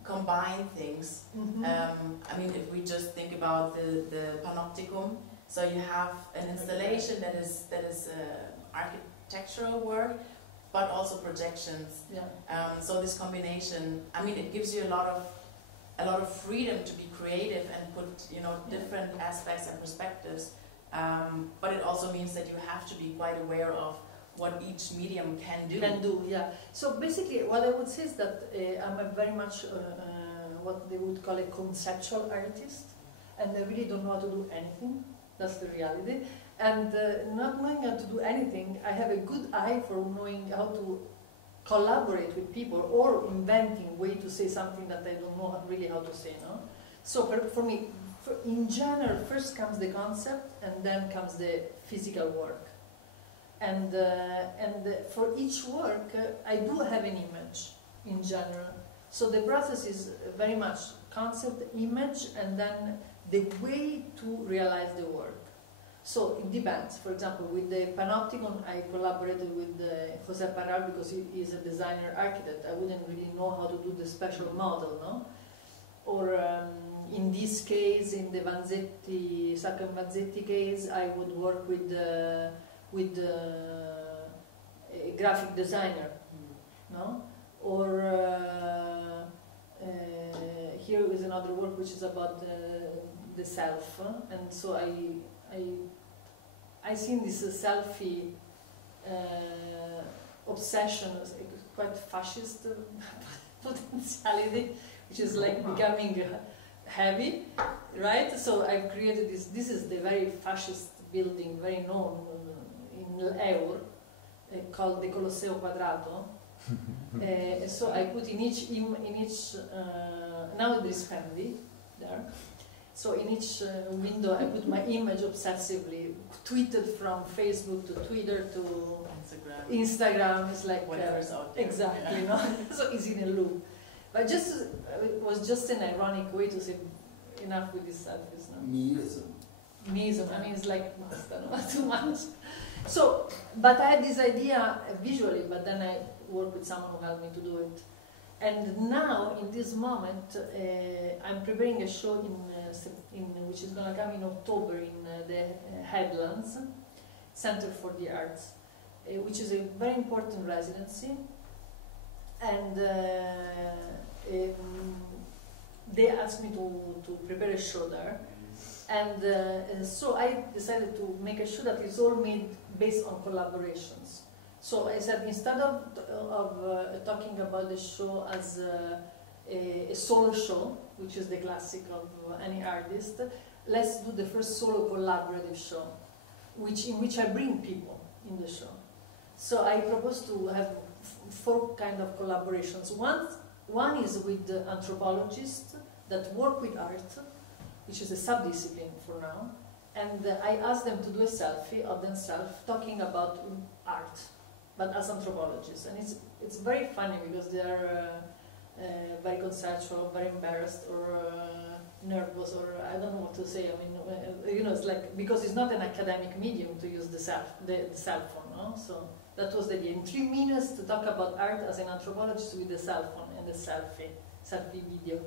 combined things. I mean, if we just think about the panopticon, so you have an installation that is architectural work, but also projections. So this combination, I mean, it gives you a lot of freedom to be creative and put, you know, different aspects and perspectives. But it also means that you have to be quite aware of what each medium can do. So basically, what I would say is that I'm a very much what they would call a conceptual artist, and I really don't know how to do anything. That's the reality. And not knowing how to do anything, I have a good eye for knowing how to collaborate with people or inventing way to say something that I don't know really how to say. No? So for me, in general, first comes the concept, and then comes the physical work. And for each work, I do have an image in general. So the process is very much concept, image, and then the way to realize the work. So it depends. For example, with the Panopticon, I collaborated with José Parral because he is a designer architect. I wouldn't really know how to do the special model, no? Or in this case, in the Sacco and Vanzetti case, I would work with a graphic designer, no? Or here is another work which is about the self, and so I seen this selfie obsession, quite fascist potentiality, which is like becoming heavy, right? So I've created this. This is the very fascist building, very known in Eur, called the Colosseo Quadrato. So I put in each now there is family there. So in each window I put my image obsessively, tweeted from Facebook to Twitter to Instagram. It's like whatever's out there. Exactly, you know. So it's in a loop. But it was just an ironic way to say enough with these selfies. No? Meism. I mean, it's like too much. So, but I had this idea visually, but then I worked with someone who helped me to do it. And now, in this moment, I'm preparing a show which is going to come in October in the Headlands Center for the Arts, which is a very important residency. And they asked me to prepare a show there. And so I decided to make a show that is all made based on collaborations. So I said, instead of talking about the show as a solo show, which is the classic of any artist, let's do the first solo collaborative show, in which I bring people in the show. So I propose to have 4 kind of collaborations. One is with the anthropologists that work with art, which is a sub-discipline for now, and I asked them to do a selfie of themselves talking about art, but as anthropologists. And it's very funny because they are very conceptual, very embarrassed, or nervous, or I don't know what to say. I mean, you know, it's like, because it's not an academic medium to use the cell phone, no? So that was the idea. In 3 minutes to talk about art as an anthropologist with the cell phone and the selfie video.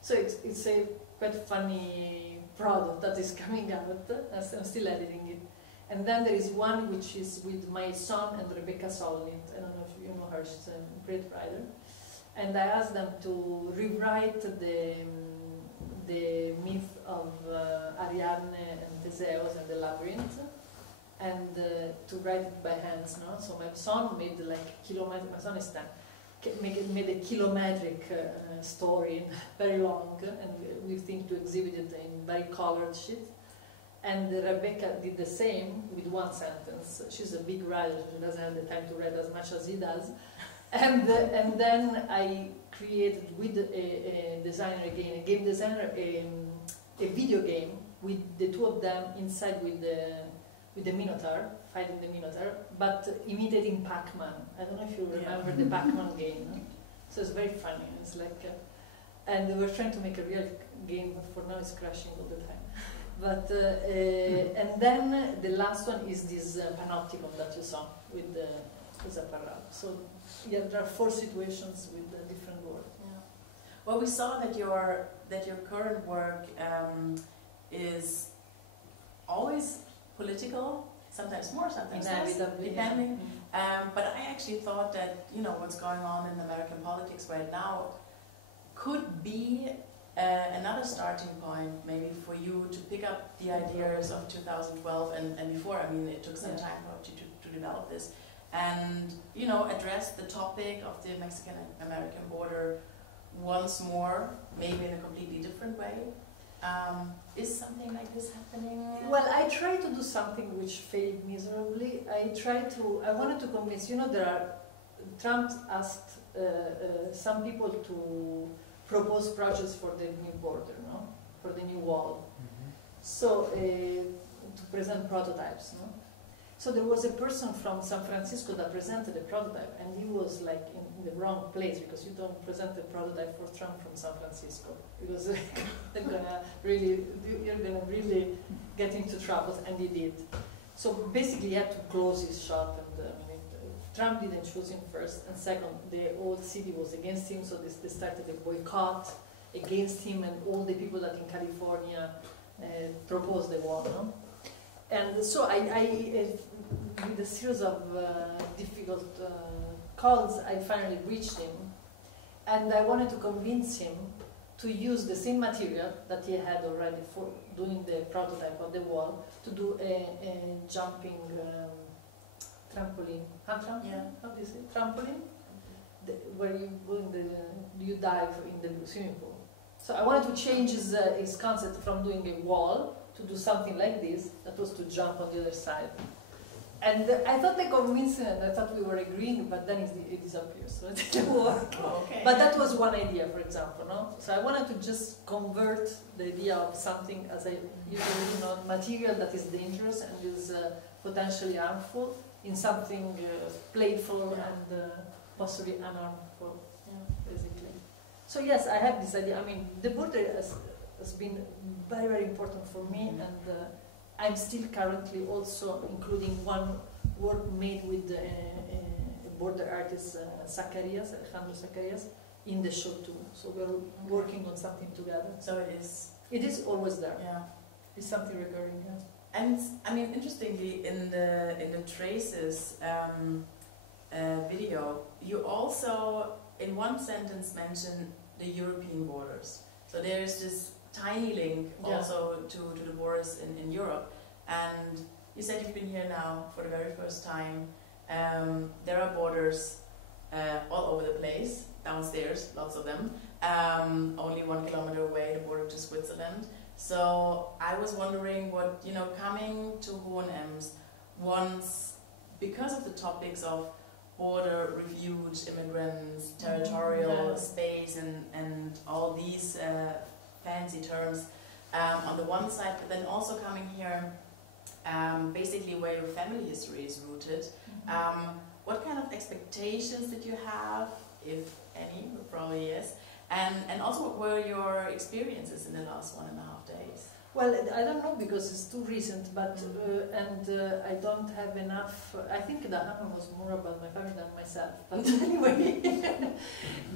So it's a quite funny product that is coming out. I'm still editing it. And then there is one which is with my son and Rebecca Solnit. I don't know if you know her, she's a great writer. And I asked them to rewrite the myth of Ariadne and Theseus and the labyrinth, and to write it by hands. No? So my son made like kilometric, my son is 10, made a kilometric story, very long, and we think to exhibit it in very colored sheet. And Rebecca did the same with 1 sentence. She's a big writer, she doesn't have the time to write as much as he does. And then I created with a designer again, a game designer, a video game with the two of them inside with the Minotaur, fighting the Minotaur, but imitating Pac-Man. I don't know if you remember the Pac-Man game. No? So it's very funny. It's like, and they were trying to make a real game, but for now it's crashing all the time. But and then the last one is this panopticon that you saw with the Zapparral. So yeah, there are 4 situations with different words. Yeah. Well, we saw that your current work is always political, sometimes more, sometimes less, depending. But I actually thought that, you know, what's going on in American politics right now could be another starting point maybe for you to pick up the ideas of 2012 and before. I mean, it took some time for you to develop this, and, you know, address the topic of the Mexican-American border once more, maybe in a completely different way. Is something like this happening? Well, I tried to do something which failed miserably. I wanted to convince, you know, Trump asked some people to propose projects for the new border, no? For the new wall. So, to present prototypes, no? So there was a person from San Francisco that presented a prototype, and he was like in the wrong place, because you don't present a prototype for Trump from San Francisco, because you're gonna really get into trouble, and he did. So basically, he had to close his shop, and Trump didn't choose him first, and second, the whole city was against him, so they started a boycott against him and all the people that in California proposed the wall. No? And so with a series of difficult calls, I finally reached him, and I wanted to convince him to use the same material that he had already for doing the prototype of the wall, to do a jumping trampoline. How do you say? Trampoline? Where you go you dive in the swimming pool. So I wanted to change his concept from doing a wall to do something like this, that was to jump on the other side. And I thought they convinced him, and I thought we were agreeing, but then it disappears, so it didn't work. But that was one idea, for example, no? So I wanted to just convert the idea of something, as I usually do, material that is dangerous and is potentially harmful, in something playful and possibly unharmful, basically. So yes, I have this idea. I mean, the border has been very, very important for me, and I'm still currently also including one work made with a border artist, Alejandro Zacarias, in the show too. So we're working on something together. So it is. It is always there. Yeah. It's something recurring. Yeah. And I mean, interestingly, in the Traces video, you also in one sentence mention the European borders. So there is this tiny link also to the borders in Europe. And you said you've been here now for the very first time. There are borders all over the place, downstairs, lots of them. Only 1 kilometer away, the border to Switzerland. So I was wondering what, you know, coming to Hohenems once, because of the topics of border, refuge, immigrants, territorial space, and all these fancy terms on the one side, but then also coming here, basically where your family history is rooted. What kind of expectations did you have, if any, probably yes, and also what were your experiences in the last 1.5 days? Well, I don't know, because it's too recent, but I don't have enough. I think the hammer was more about my family than myself, but anyway.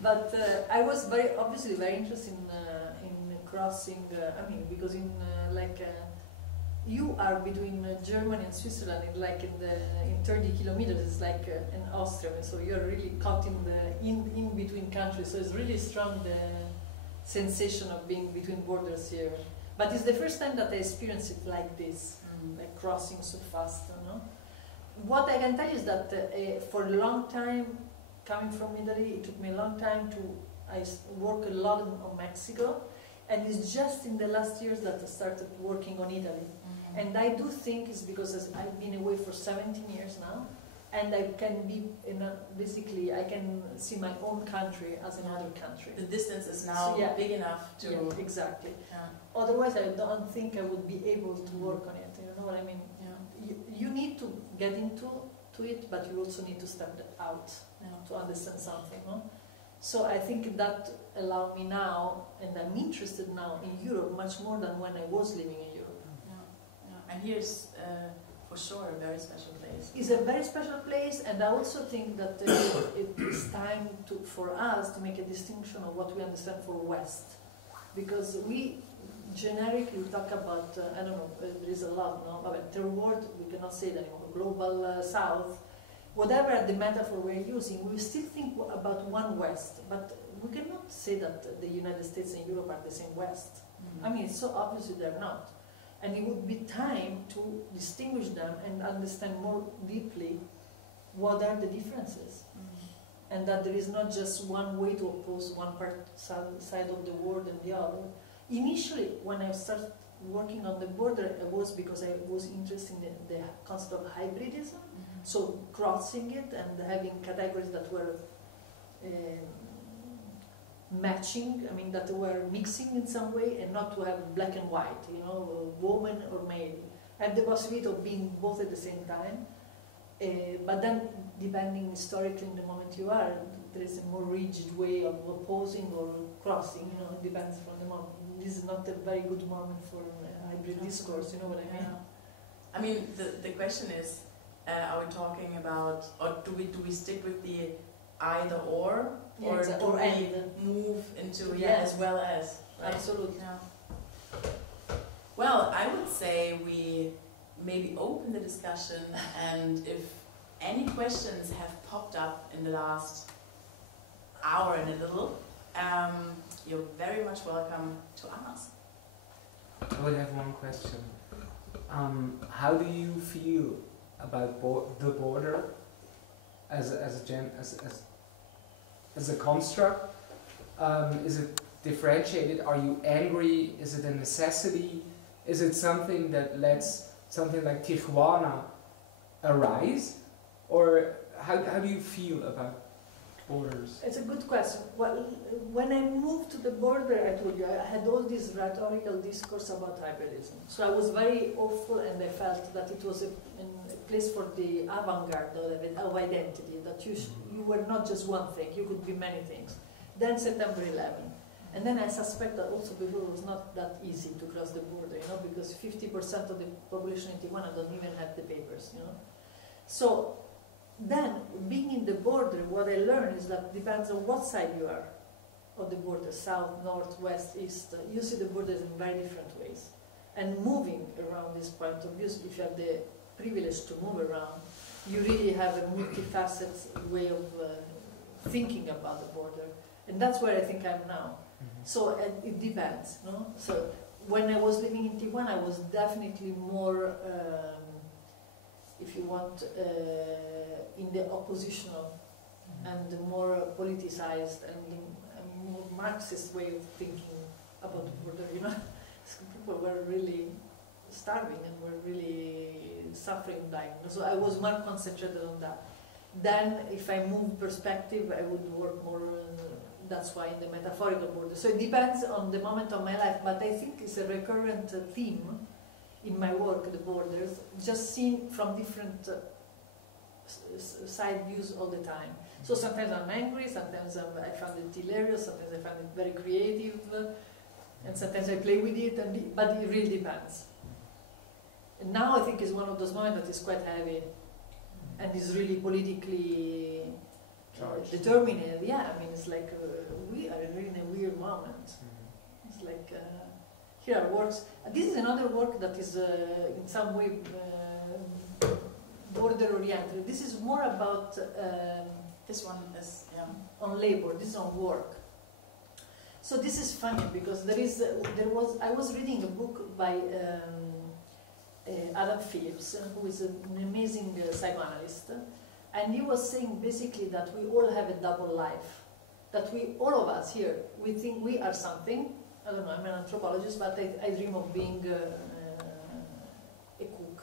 But I was obviously very interested in crossing. I mean, because you are between Germany and Switzerland, in 30 kilometers. It's like in Austria, so you're really caught in between countries. So it's really strong, the sensation of being between borders here. But it's the first time that I experienced it like this, like crossing so fast. You know? What I can tell you is that for a long time, coming from Italy, it took me a long time I work a lot on Mexico, and it's just in the last years that I started working on Italy. And I do think it's because I've been away for 17 years now, and I can be basically I can see my own country as another country. The distance is now big enough to... Yeah, exactly. Otherwise, I don't think I would be able to work on it. You know what I mean? You need to get into it, but you also need to step out to understand something. No? So I think that allowed me now, and I'm interested now in Europe much more than when I was living in Europe. And here's for sure a very special place. It's a very special place, and I also think that it is time for us to make a distinction of what we understand for West, because we generically talk about, I don't know, there is a lot, no? But third world, we cannot say that anymore, global South, whatever the metaphor we're using, we still think about one West, but we cannot say that the United States and Europe are the same West. I mean, it's so obvious they're not. And it would be time to distinguish them and understand more deeply what are the differences. And that there is not just one way to oppose one side of the world and the other. Initially, when I started working on the border, it was because I was interested in the concept of hybridism, so crossing it and having categories that were matching, I mean, that were mixing in some way, and not to have black and white, you know, woman or male. Have the possibility of being both at the same time, but then, depending historically in the moment you are, there is a more rigid way of opposing or crossing, you know, it depends from the moment. This is not a very good moment for hybrid discourse, you know what I mean? I mean, the question is, are we talking about, or do we stick with the either or do we move into as well as? Right? Absolutely. Well, I would say we maybe open the discussion, and if any questions have popped up in the last hour and a little, you're very much welcome to ask. I would have one question. How do you feel about the border as a construct? Is it differentiated? Are you angry? Is it a necessity? Is it something that lets something like Tijuana arise? Or how do you feel about borders? It's a good question. Well, when I moved to the border, I told you, I had all this rhetorical discourse about tribalism. So I was very hopeful, and I felt that it was a place for the avant-garde of identity, that you were not just one thing, you could be many things. Then September 11. And then I suspect that also before it was not that easy to cross the border, you know, because 50% of the population in Tijuana don't even have the papers, you know. So then, being in the border, what I learned is that it depends on what side you are of the border, south, north, west, east. You see the borders in very different ways. And moving around this point of view, if you have the privilege to move around, you really have a multifaceted way of thinking about the border. And that's where I think I'm now. So it depends, no? So when I was living in Tijuana, I was definitely more, if you want, in the oppositional and more politicized and more Marxist way of thinking about the border, you know. People were really starving and were really suffering, dying. So I was more concentrated on that. Then, if I move perspective, I would work more on, that's why in the metaphorical border. So it depends on the moment of my life, but I think it's a recurrent theme in my work, the borders, just seen from different side views all the time. So sometimes I'm angry, sometimes I find it hilarious, sometimes I find it very creative, and sometimes I play with it, but it really depends. And now I think it's one of those moments that is quite heavy and is really politically determined. Yeah, I mean, it's like we are really in a weird moment. It's like here are works. This is another work that is in some way border-oriented. This is more about this one is on labor. This is on work. So this is funny because I was reading a book by Adam Phillips, who is an amazing psychoanalyst, and he was saying basically that we all have a double life. That all of us here, we think we are something. I don't know, I'm an anthropologist, but I dream of being a cook,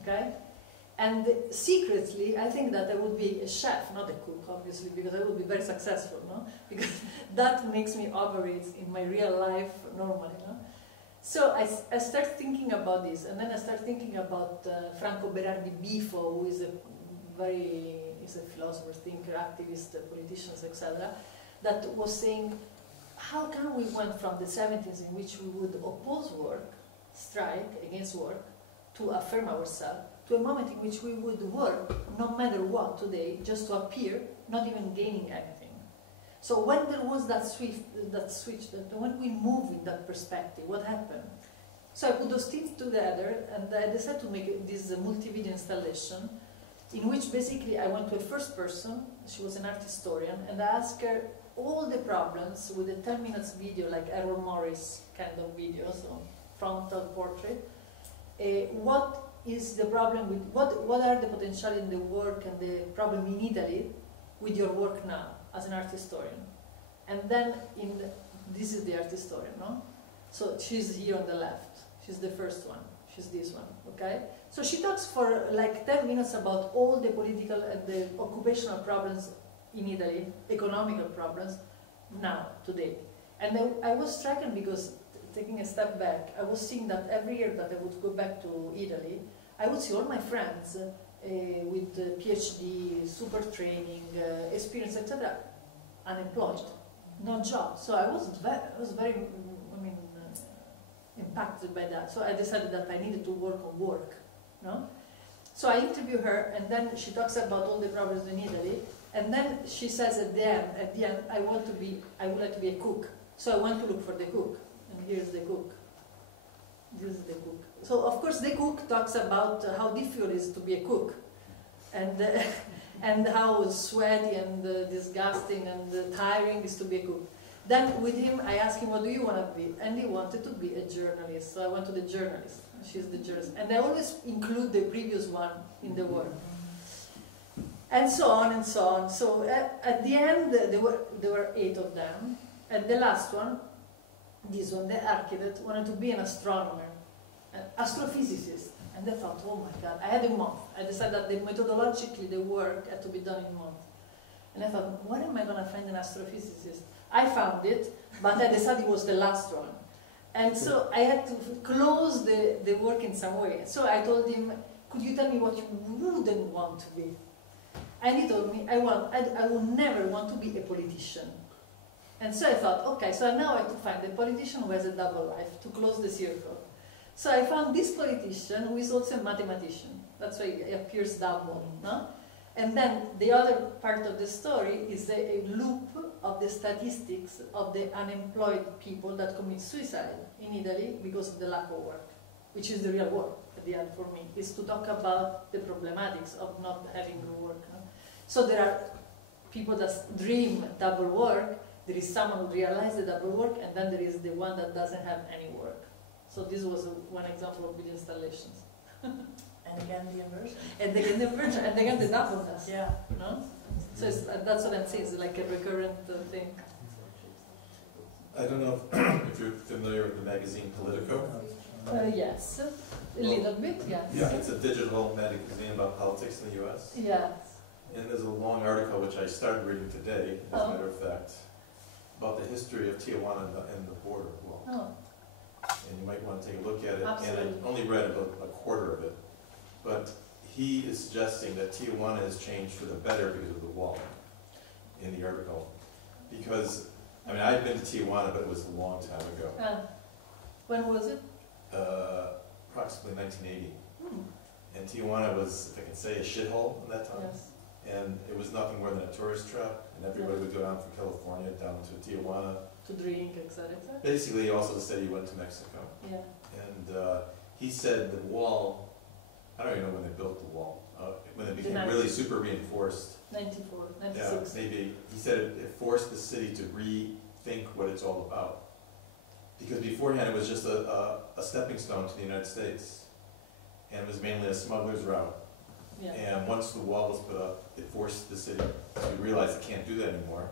okay? And secretly, I think that I would be a chef, not a cook, obviously, because I would be very successful, no? Because that makes me operate in my real life normally, no? So I start thinking about this, and then I start thinking about Franco Berardi Bifo, who is a philosopher, thinker, activist, politician, etc., that was saying, how come we went from the 70s in which we would oppose work, strike against work, to affirm ourselves, to a moment in which we would work, no matter what today, just to appear, not even gaining anything. So when there was that switch, when we move in that perspective, what happened? So I put those things together, and I decided to make this multi-video installation, in which basically I went to a first person, she was an art historian, and I asked her all the problems with a 10 minutes video, like Errol Morris kind of video, so frontal portrait. What is the problem with, what are the potential in the work and the problem in Italy with your work now as an art historian? And then this is the art historian, no? So she's here on the left, she's the first one, she's this one, okay? So she talks for like 10 minutes about all the political and the occupational problems in Italy, economical problems, now, today. And I was stricken because, taking a step back, I was seeing that every year that I would go back to Italy, I would see all my friends with PhD, super training, experience, etc., unemployed, no job. So I was very, impacted by that. So I decided that I needed to work on work, no? So I interview her, and then she talks about all the problems in Italy, and then she says at the end, I would like to be a cook. So I went to look for the cook, and here's the cook. This is the cook. So of course the cook talks about how difficult it is to be a cook, and and how sweaty and disgusting and tiring is to be a cook. Then with him I asked him, what do you want to be? And he wanted to be a journalist. So I went to the journalist. She's the journalist. And I always include the previous one in the work. And so on and so on. So at the end there were 8 of them. And the last one, this one, the architect, wanted to be an astronomer, an astrophysicist. And I thought, oh my God, I had a month. I decided that methodologically the work had to be done in a month. And I thought, where am I going to find an astrophysicist? I found it, but I decided it was the last one. And so I had to close the work in some way. So I told him, could you tell me what you wouldn't want to be? And he told me, I would never want to be a politician. And so I thought, okay, so now I have to find a politician who has a double life to close the circle. So I found this politician who is also a mathematician. That's why it appears double, no? And then the other part of the story is a loop of the statistics of the unemployed people that commit suicide in Italy because of the lack of work, which is the real work at the end for me, is to talk about the problematics of not having work. No? So there are people that dream double work, there is someone who realizes the double work, and then there is the one that doesn't have any work. So this was one example of the installations. And again the inversion. And again the inversion, and again the doubleness. Yeah. No? So that's what I'm saying, it's like a recurrent thing. I don't know if you're familiar with the magazine Politico. Yes, a little bit, yes. Yeah, it's a digital magazine about politics in the U.S. Yes. And there's a long article which I started reading today, as a matter of fact, about the history of Tijuana and the border wall. Oh. And you might want to take a look at it. Absolutely. And I only read about a quarter of it. But he is suggesting that Tijuana has changed for the better because of the wall in the article. Because, I mean, I've been to Tijuana, but it was a long time ago. When was it? Approximately 1980. And Tijuana was, if I can say, a shithole at that time. Yes. And it was nothing more than a tourist trap. And everybody would go down from California down to Tijuana. To drink, etc. Basically, he also said he went to Mexico. Yeah. And he said the wall, I don't even know when they built the wall, when it became really super reinforced. 94, 96. Yeah, maybe. He said it forced the city to rethink what it's all about. Because beforehand it was just a stepping stone to the United States. And it was mainly a smuggler's route. Yeah. And once the wall was put up, it forced the city to realize it can't do that anymore.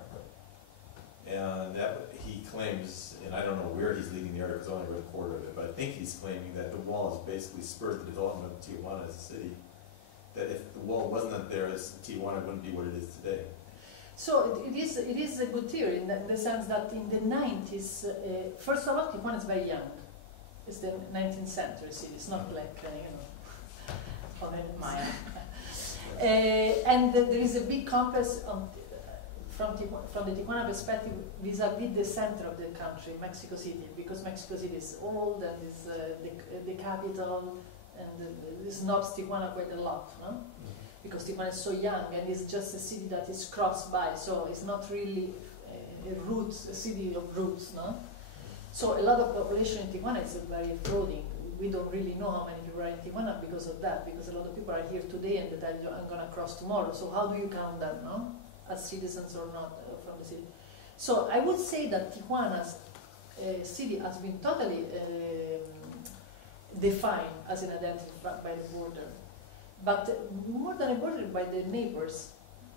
And that, he claims, and I don't know where he's leading the article because I only read a quarter of it, but I think he's claiming that the wall has basically spurred the development of Tijuana as a city. that if the wall wasn't there, Tijuana wouldn't be what it is today. So it is a good theory in the sense that in the 90s, first of all, Tijuana is very young. It's the 19th century city. It's not like, Maya. And there is a big compass from the Tijuana perspective vis-a-vis the center of the country, Mexico City, because Mexico City is old and is the capital, and it snobs Tijuana quite a lot, no? Because Tijuana is so young and it's just a city that is crossed by, so it's not really a city of roots, no? So a lot of population in Tijuana is very floating. We don't really know how many people are in Tijuana because of that, because a lot of people are here today and they tell you, I'm going to cross tomorrow. So how do you count them, no? As citizens or not from the city? So I would say that Tijuana's city has been totally defined as an identity by the border. But more than a border, by the neighbors,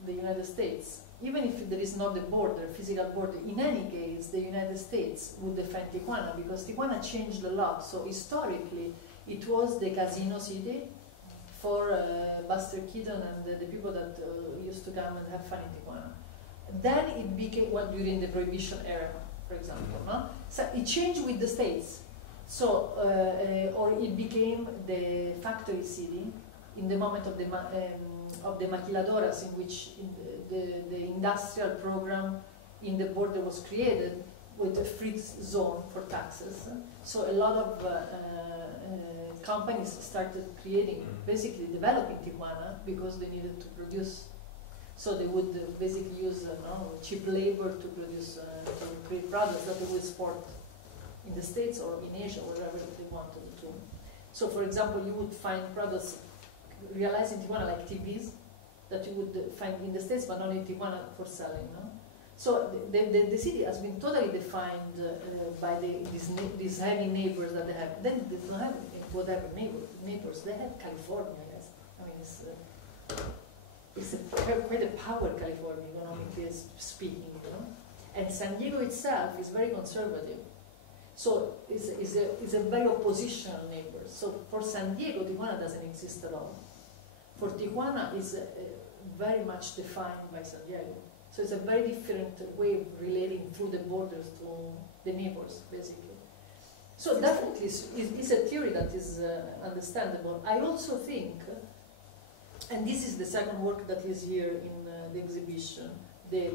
the United States. Even if there is not the border, physical border, in any case, the United States would define Tijuana because Tijuana changed a lot. So historically, it was the casino city for Buster Keaton and the people that used to come and have fun in Tijuana. Then it became, well, during the Prohibition era, for example, no? So it changed with the states. So, or it became the factory city in the moment of the maquiladoras, in which the industrial program in the border was created with a free zone for taxes. So a lot of companies started creating, basically developing Tijuana because they needed to produce. So they would basically use cheap labor to produce, to create products that they would export in the States or in Asia, wherever they wanted to. So for example, you would find products realized in Tijuana, like TVs, that you would find in the States, but not in Tijuana for selling. No? So the city has been totally defined by these heavy neighbors that they have. Then they don't have whatever neighbors. They have California, I guess. I mean, it's quite a power, California, economically speaking. You know? And San Diego itself is very conservative. So it's a very oppositional neighbor. So for San Diego, Tijuana doesn't exist at all. For Tijuana, is very much defined by San Diego. So it's a very different way of relating through the borders to the neighbors, basically. So definitely, it's a theory that is understandable. I also think, and this is the second work that is here in the exhibition, the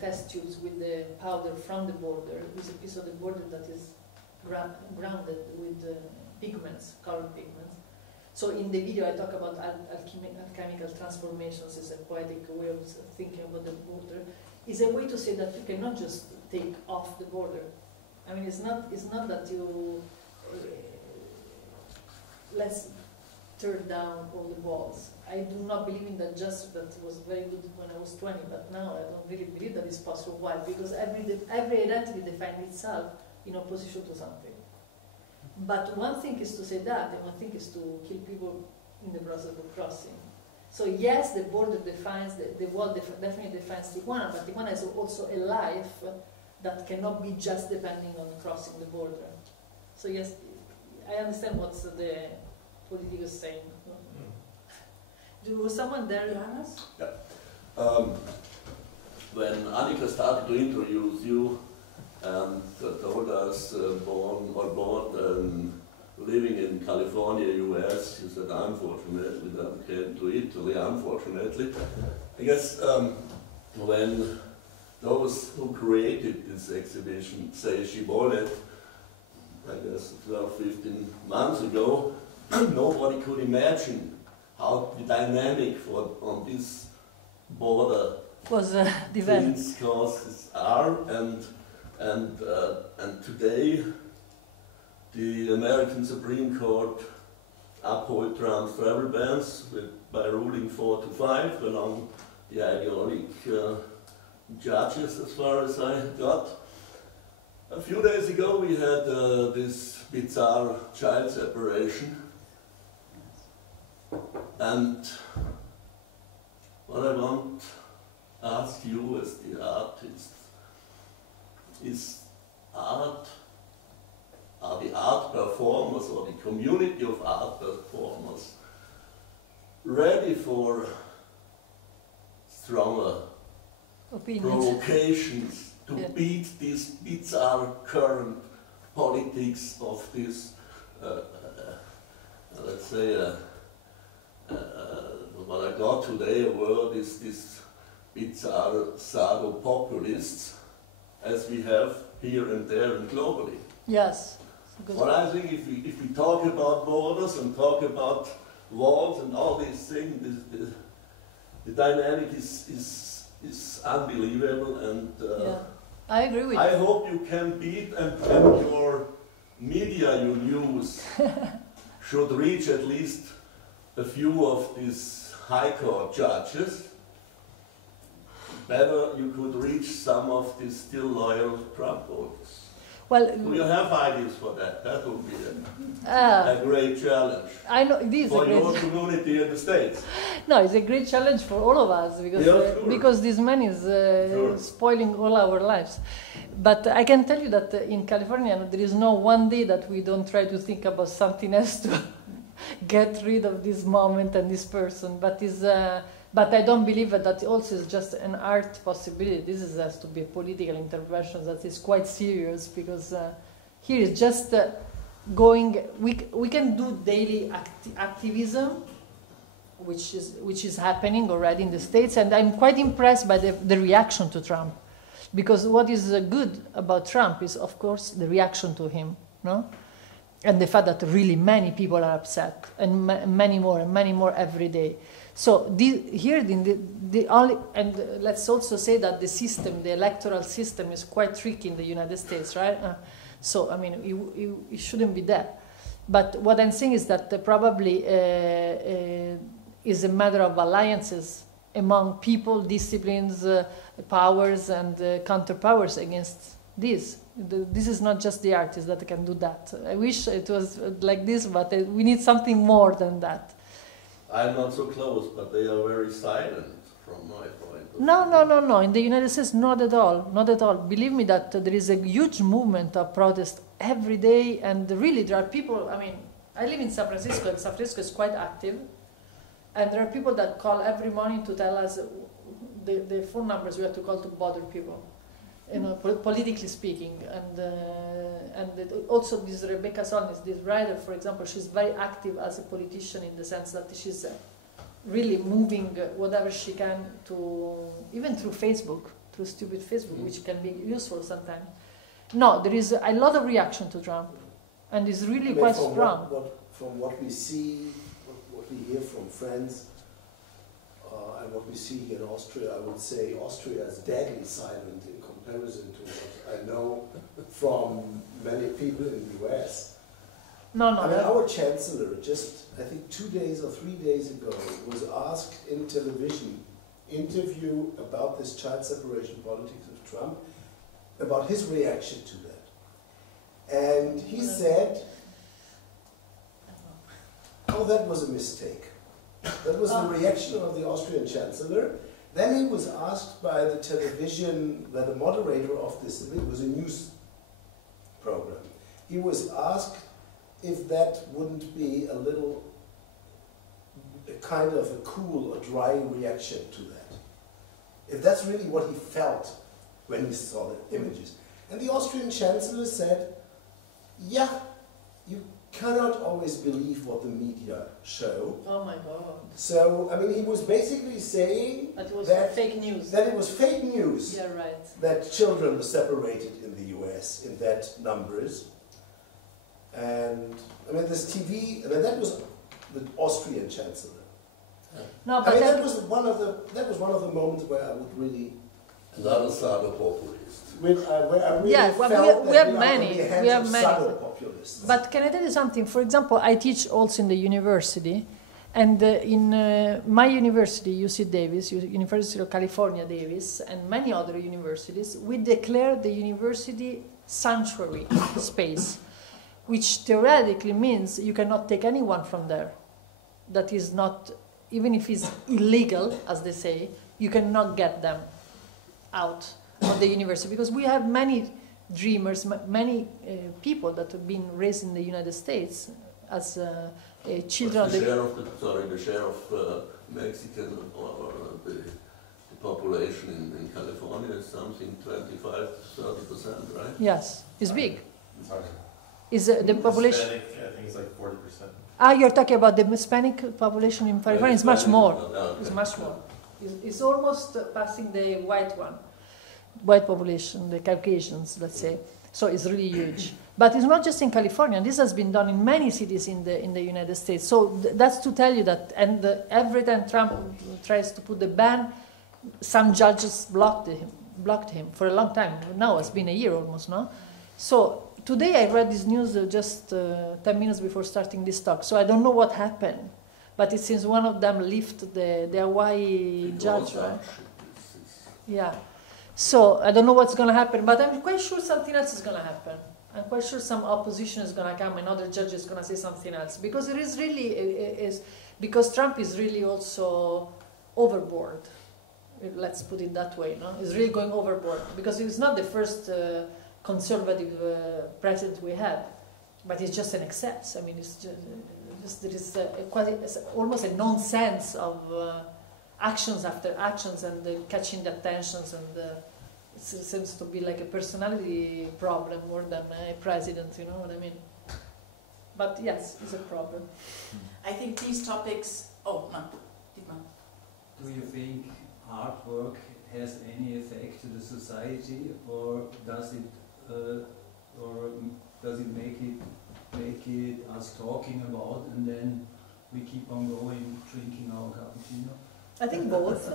test tubes with the powder from the border, is a piece of the border that is grounded with pigments, colored pigments. So in the video I talk about alchemical transformations as a poetic way of thinking about the border. It's a way to say that you cannot just take off the border. I mean, it's not that you, let's tear down all the walls. I do not believe in that gesture that was very good when I was 20, but now I don't really believe that it's possible. Why? Because every identity defines itself in opposition to something. But one thing is to say that, and one thing is to kill people in the process of crossing. So yes, the border defines, the wall definitely defines Tijuana, but Tijuana is also a life that cannot be just depending on crossing the border. So yes, I understand what the political is saying. Was someone there, Johannes? Yeah. When Anika started to introduce you, and told us living in California, US, she said, unfortunately, that came to Italy, unfortunately. I guess when those who created this exhibition say she bought it, I guess 12, 15 months ago, nobody could imagine how the dynamic on this border was developed. these causes are, and today the American Supreme Court upheld Trump's travel bans by ruling 4-5 along the ideologic judges, as far as I got. A few days ago we had this bizarre child separation, and what I want to ask you as the artist is are the art performers or the community of art performers ready for stronger Opinions. provocations to Yeah. beat this bizarre current politics of this, let's say, what I got today, a word is this bizarre pseudo-populists, as we have here and there and globally. Yes. Good. But I think if we talk about borders and talk about walls and all these things, the dynamic is unbelievable, and Yeah, I agree with I you. hope you can beat, and your media you use should reach at least a few of these high court judges. Better you could reach some of these still loyal Trump voters. Well, Do you have ideas for that? That would be uh, a great challenge I know it is a for great. your community in the States. No, it's a great challenge for all of us because Yeah, sure. because this man is Sure. spoiling all our lives. But I can tell you that in California there is no one day that we don't try to think about something else to get rid of this moment and this person. But I don't believe that also is just an art possibility. This has to be a political intervention that is quite serious, because here is just going. We can do daily activism, which is happening already in the States, and I'm quite impressed by the reaction to Trump, because what is good about Trump is, of course, the reaction to him, no, and the fact that really many people are upset, and many more every day. So here the only, and let's also say that the system, the electoral system, is quite tricky in the United States, right? So I mean, it shouldn't be that. But what I'm saying is that probably is a matter of alliances among people, disciplines, powers, and counterpowers against this. This is not just the artists that can do that. I wish it was like this, but we need something more than that. I'm not so close, but they are very silent from my point of view. No. In the United States, not at all. Not at all. Believe me that there is a huge movement of protest every day, and really there are people, I mean, I live in San Francisco, and San Francisco is quite active, and there are people that call every morning to tell us the phone numbers we have to call to bother people, you know, politically speaking. And also this Rebecca Solnit, this writer, for example, she's very active as a politician in the sense that she's really moving whatever she can to, even through Facebook, through stupid Facebook, which can be useful sometimes. No, there is a lot of reaction to Trump, and it's really quite strong. From what we see, what we hear from friends, and what we see here in Austria, I would say Austria is deadly silent in comparison to what I know from many people in the US. No. I mean, our chancellor just, I think 2 days or 3 days ago, was asked in television interview about this child separation politics of Trump, about his reaction to that. And he said, oh, that was a mistake. That was the reaction of the Austrian chancellor. Then he was asked by the television, by the moderator of this, it was a news program. He was asked if that wouldn't be a little, a kind of a cool or dry reaction to that. If that's really what he felt when he saw the images. And the Austrian chancellor said, yeah, you cannot always believe what the media show. Oh my God. So, I mean, he was basically saying That it was that fake news. that it was fake news Yeah, right. that children were separated in the US in that numbers. And, I mean, this TV, I mean, that was the Austrian chancellor. No, I but mean, that was one of the moments where I would really, Another side of populist. where I really Yeah, felt well, we that have we are many. in the hands We have of many. subtle populists. But can I tell you something? For example, I teach also in the university, and in my university, UC Davis, University of California, Davis, and many other universities, we declare the university sanctuary space, which theoretically means you cannot take anyone from there. That is not, even if it's illegal, as they say, you cannot get them out of the university, because we have many dreamers, many people that have been raised in the United States as children. The share of Mexican or the population in California is something 25 to 30%, right? Yes, it's big. Sorry. Is the population? Hispanic, I think it's like 40%. Ah, you're talking about the Hispanic population in California. It's much more. It's much more. It's almost passing the white population, the Caucasians, let's say. So it's really huge. But it's not just in California. This has been done in many cities in the United States. So that's to tell you that. And every time Trump tries to put the ban, some judges blocked him for a long time. Now it's been a year almost, no? So today I read this news just 10 minutes before starting this talk. So I don't know what happened. But it seems one of them lifted the Hawaii judge, right? Yeah. So I don't know what's going to happen, but I'm quite sure something else is going to happen. I'm quite sure some opposition is going to come, another judge is going to say something else. Because it is really, because Trump is really also overboard. Let's put it that way, no? He's really going overboard. Because he's not the first conservative president we had, but it's just an excess. I mean, it's just there is almost a nonsense of actions after actions and catching the attentions, and it seems to be like a personality problem more than a president, you know what I mean? But yes, it's a problem. I think these topics, oh, no, Dietmar. Do you think artwork has any effect to the society, or does it make it us talking about, and then we keep on going drinking our cappuccino? I think both.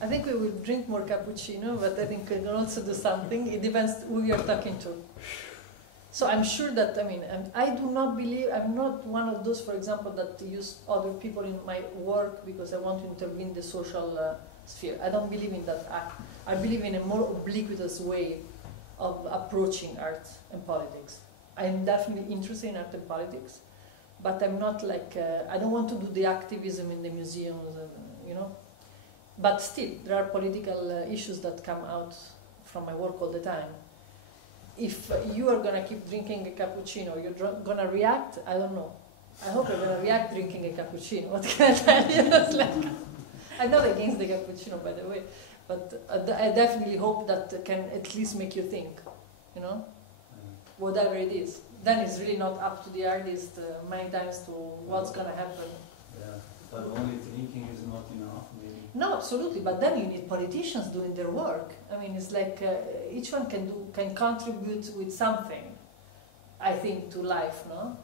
I think we will drink more cappuccino, but I think we can also do something. It depends who you're talking to. So I'm sure that, I mean, I do not believe, I'm not one of those, for example, that use other people in my work because I want to intervene in the social sphere. I don't believe in that act. I believe in a more ubiquitous way of approaching art and politics. I'm definitely interested in art and politics, but I'm not like, I don't want to do the activism in the museums, you know. But still, there are political issues that come out from my work all the time. If you are going to keep drinking a cappuccino, you're going to react, I don't know. I hope you're going to react drinking a cappuccino. What can I tell you? It's like, I'm not against the cappuccino, by the way, but I definitely hope that can at least make you think, you know, whatever it is. Then it's really not up to the artist many times to what's going to happen. Yeah, but only thinking is not enough, maybe. No, absolutely, but then you need politicians doing their work. I mean, it's like each one can contribute with something, I think, to life, no?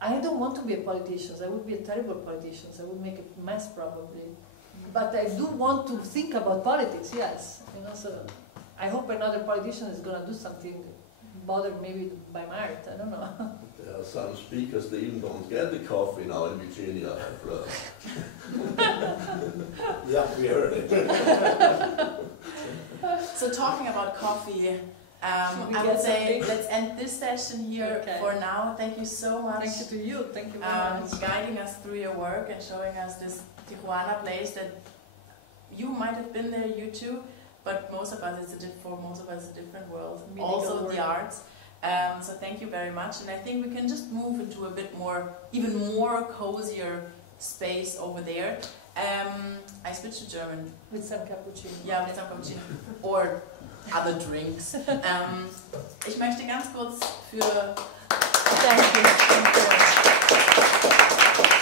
I don't want to be a politician. I would be a terrible politician. I would make a mess, probably. But I do want to think about politics, yes. You know, so I hope another politician is going to do something bothered maybe by my art. I don't know. There are some speakers, they even don't get the coffee now in Virginia. Yeah, we heard it. So talking about coffee, I would say let's end this session here for now. Thank you so much. Thank you to you. Thank you very much. Guiding us through your work and showing us this Tijuana place that you might have been there, you too, but most of us, for most of us, it's a different world. Also the arts. So thank you very much, and I think we can just move into a bit more, even more cozier space over there. I switched to German. With some cappuccino. Ja, mit some cappuccino. Or other drinks. Ich möchte ganz kurz für... Thank you.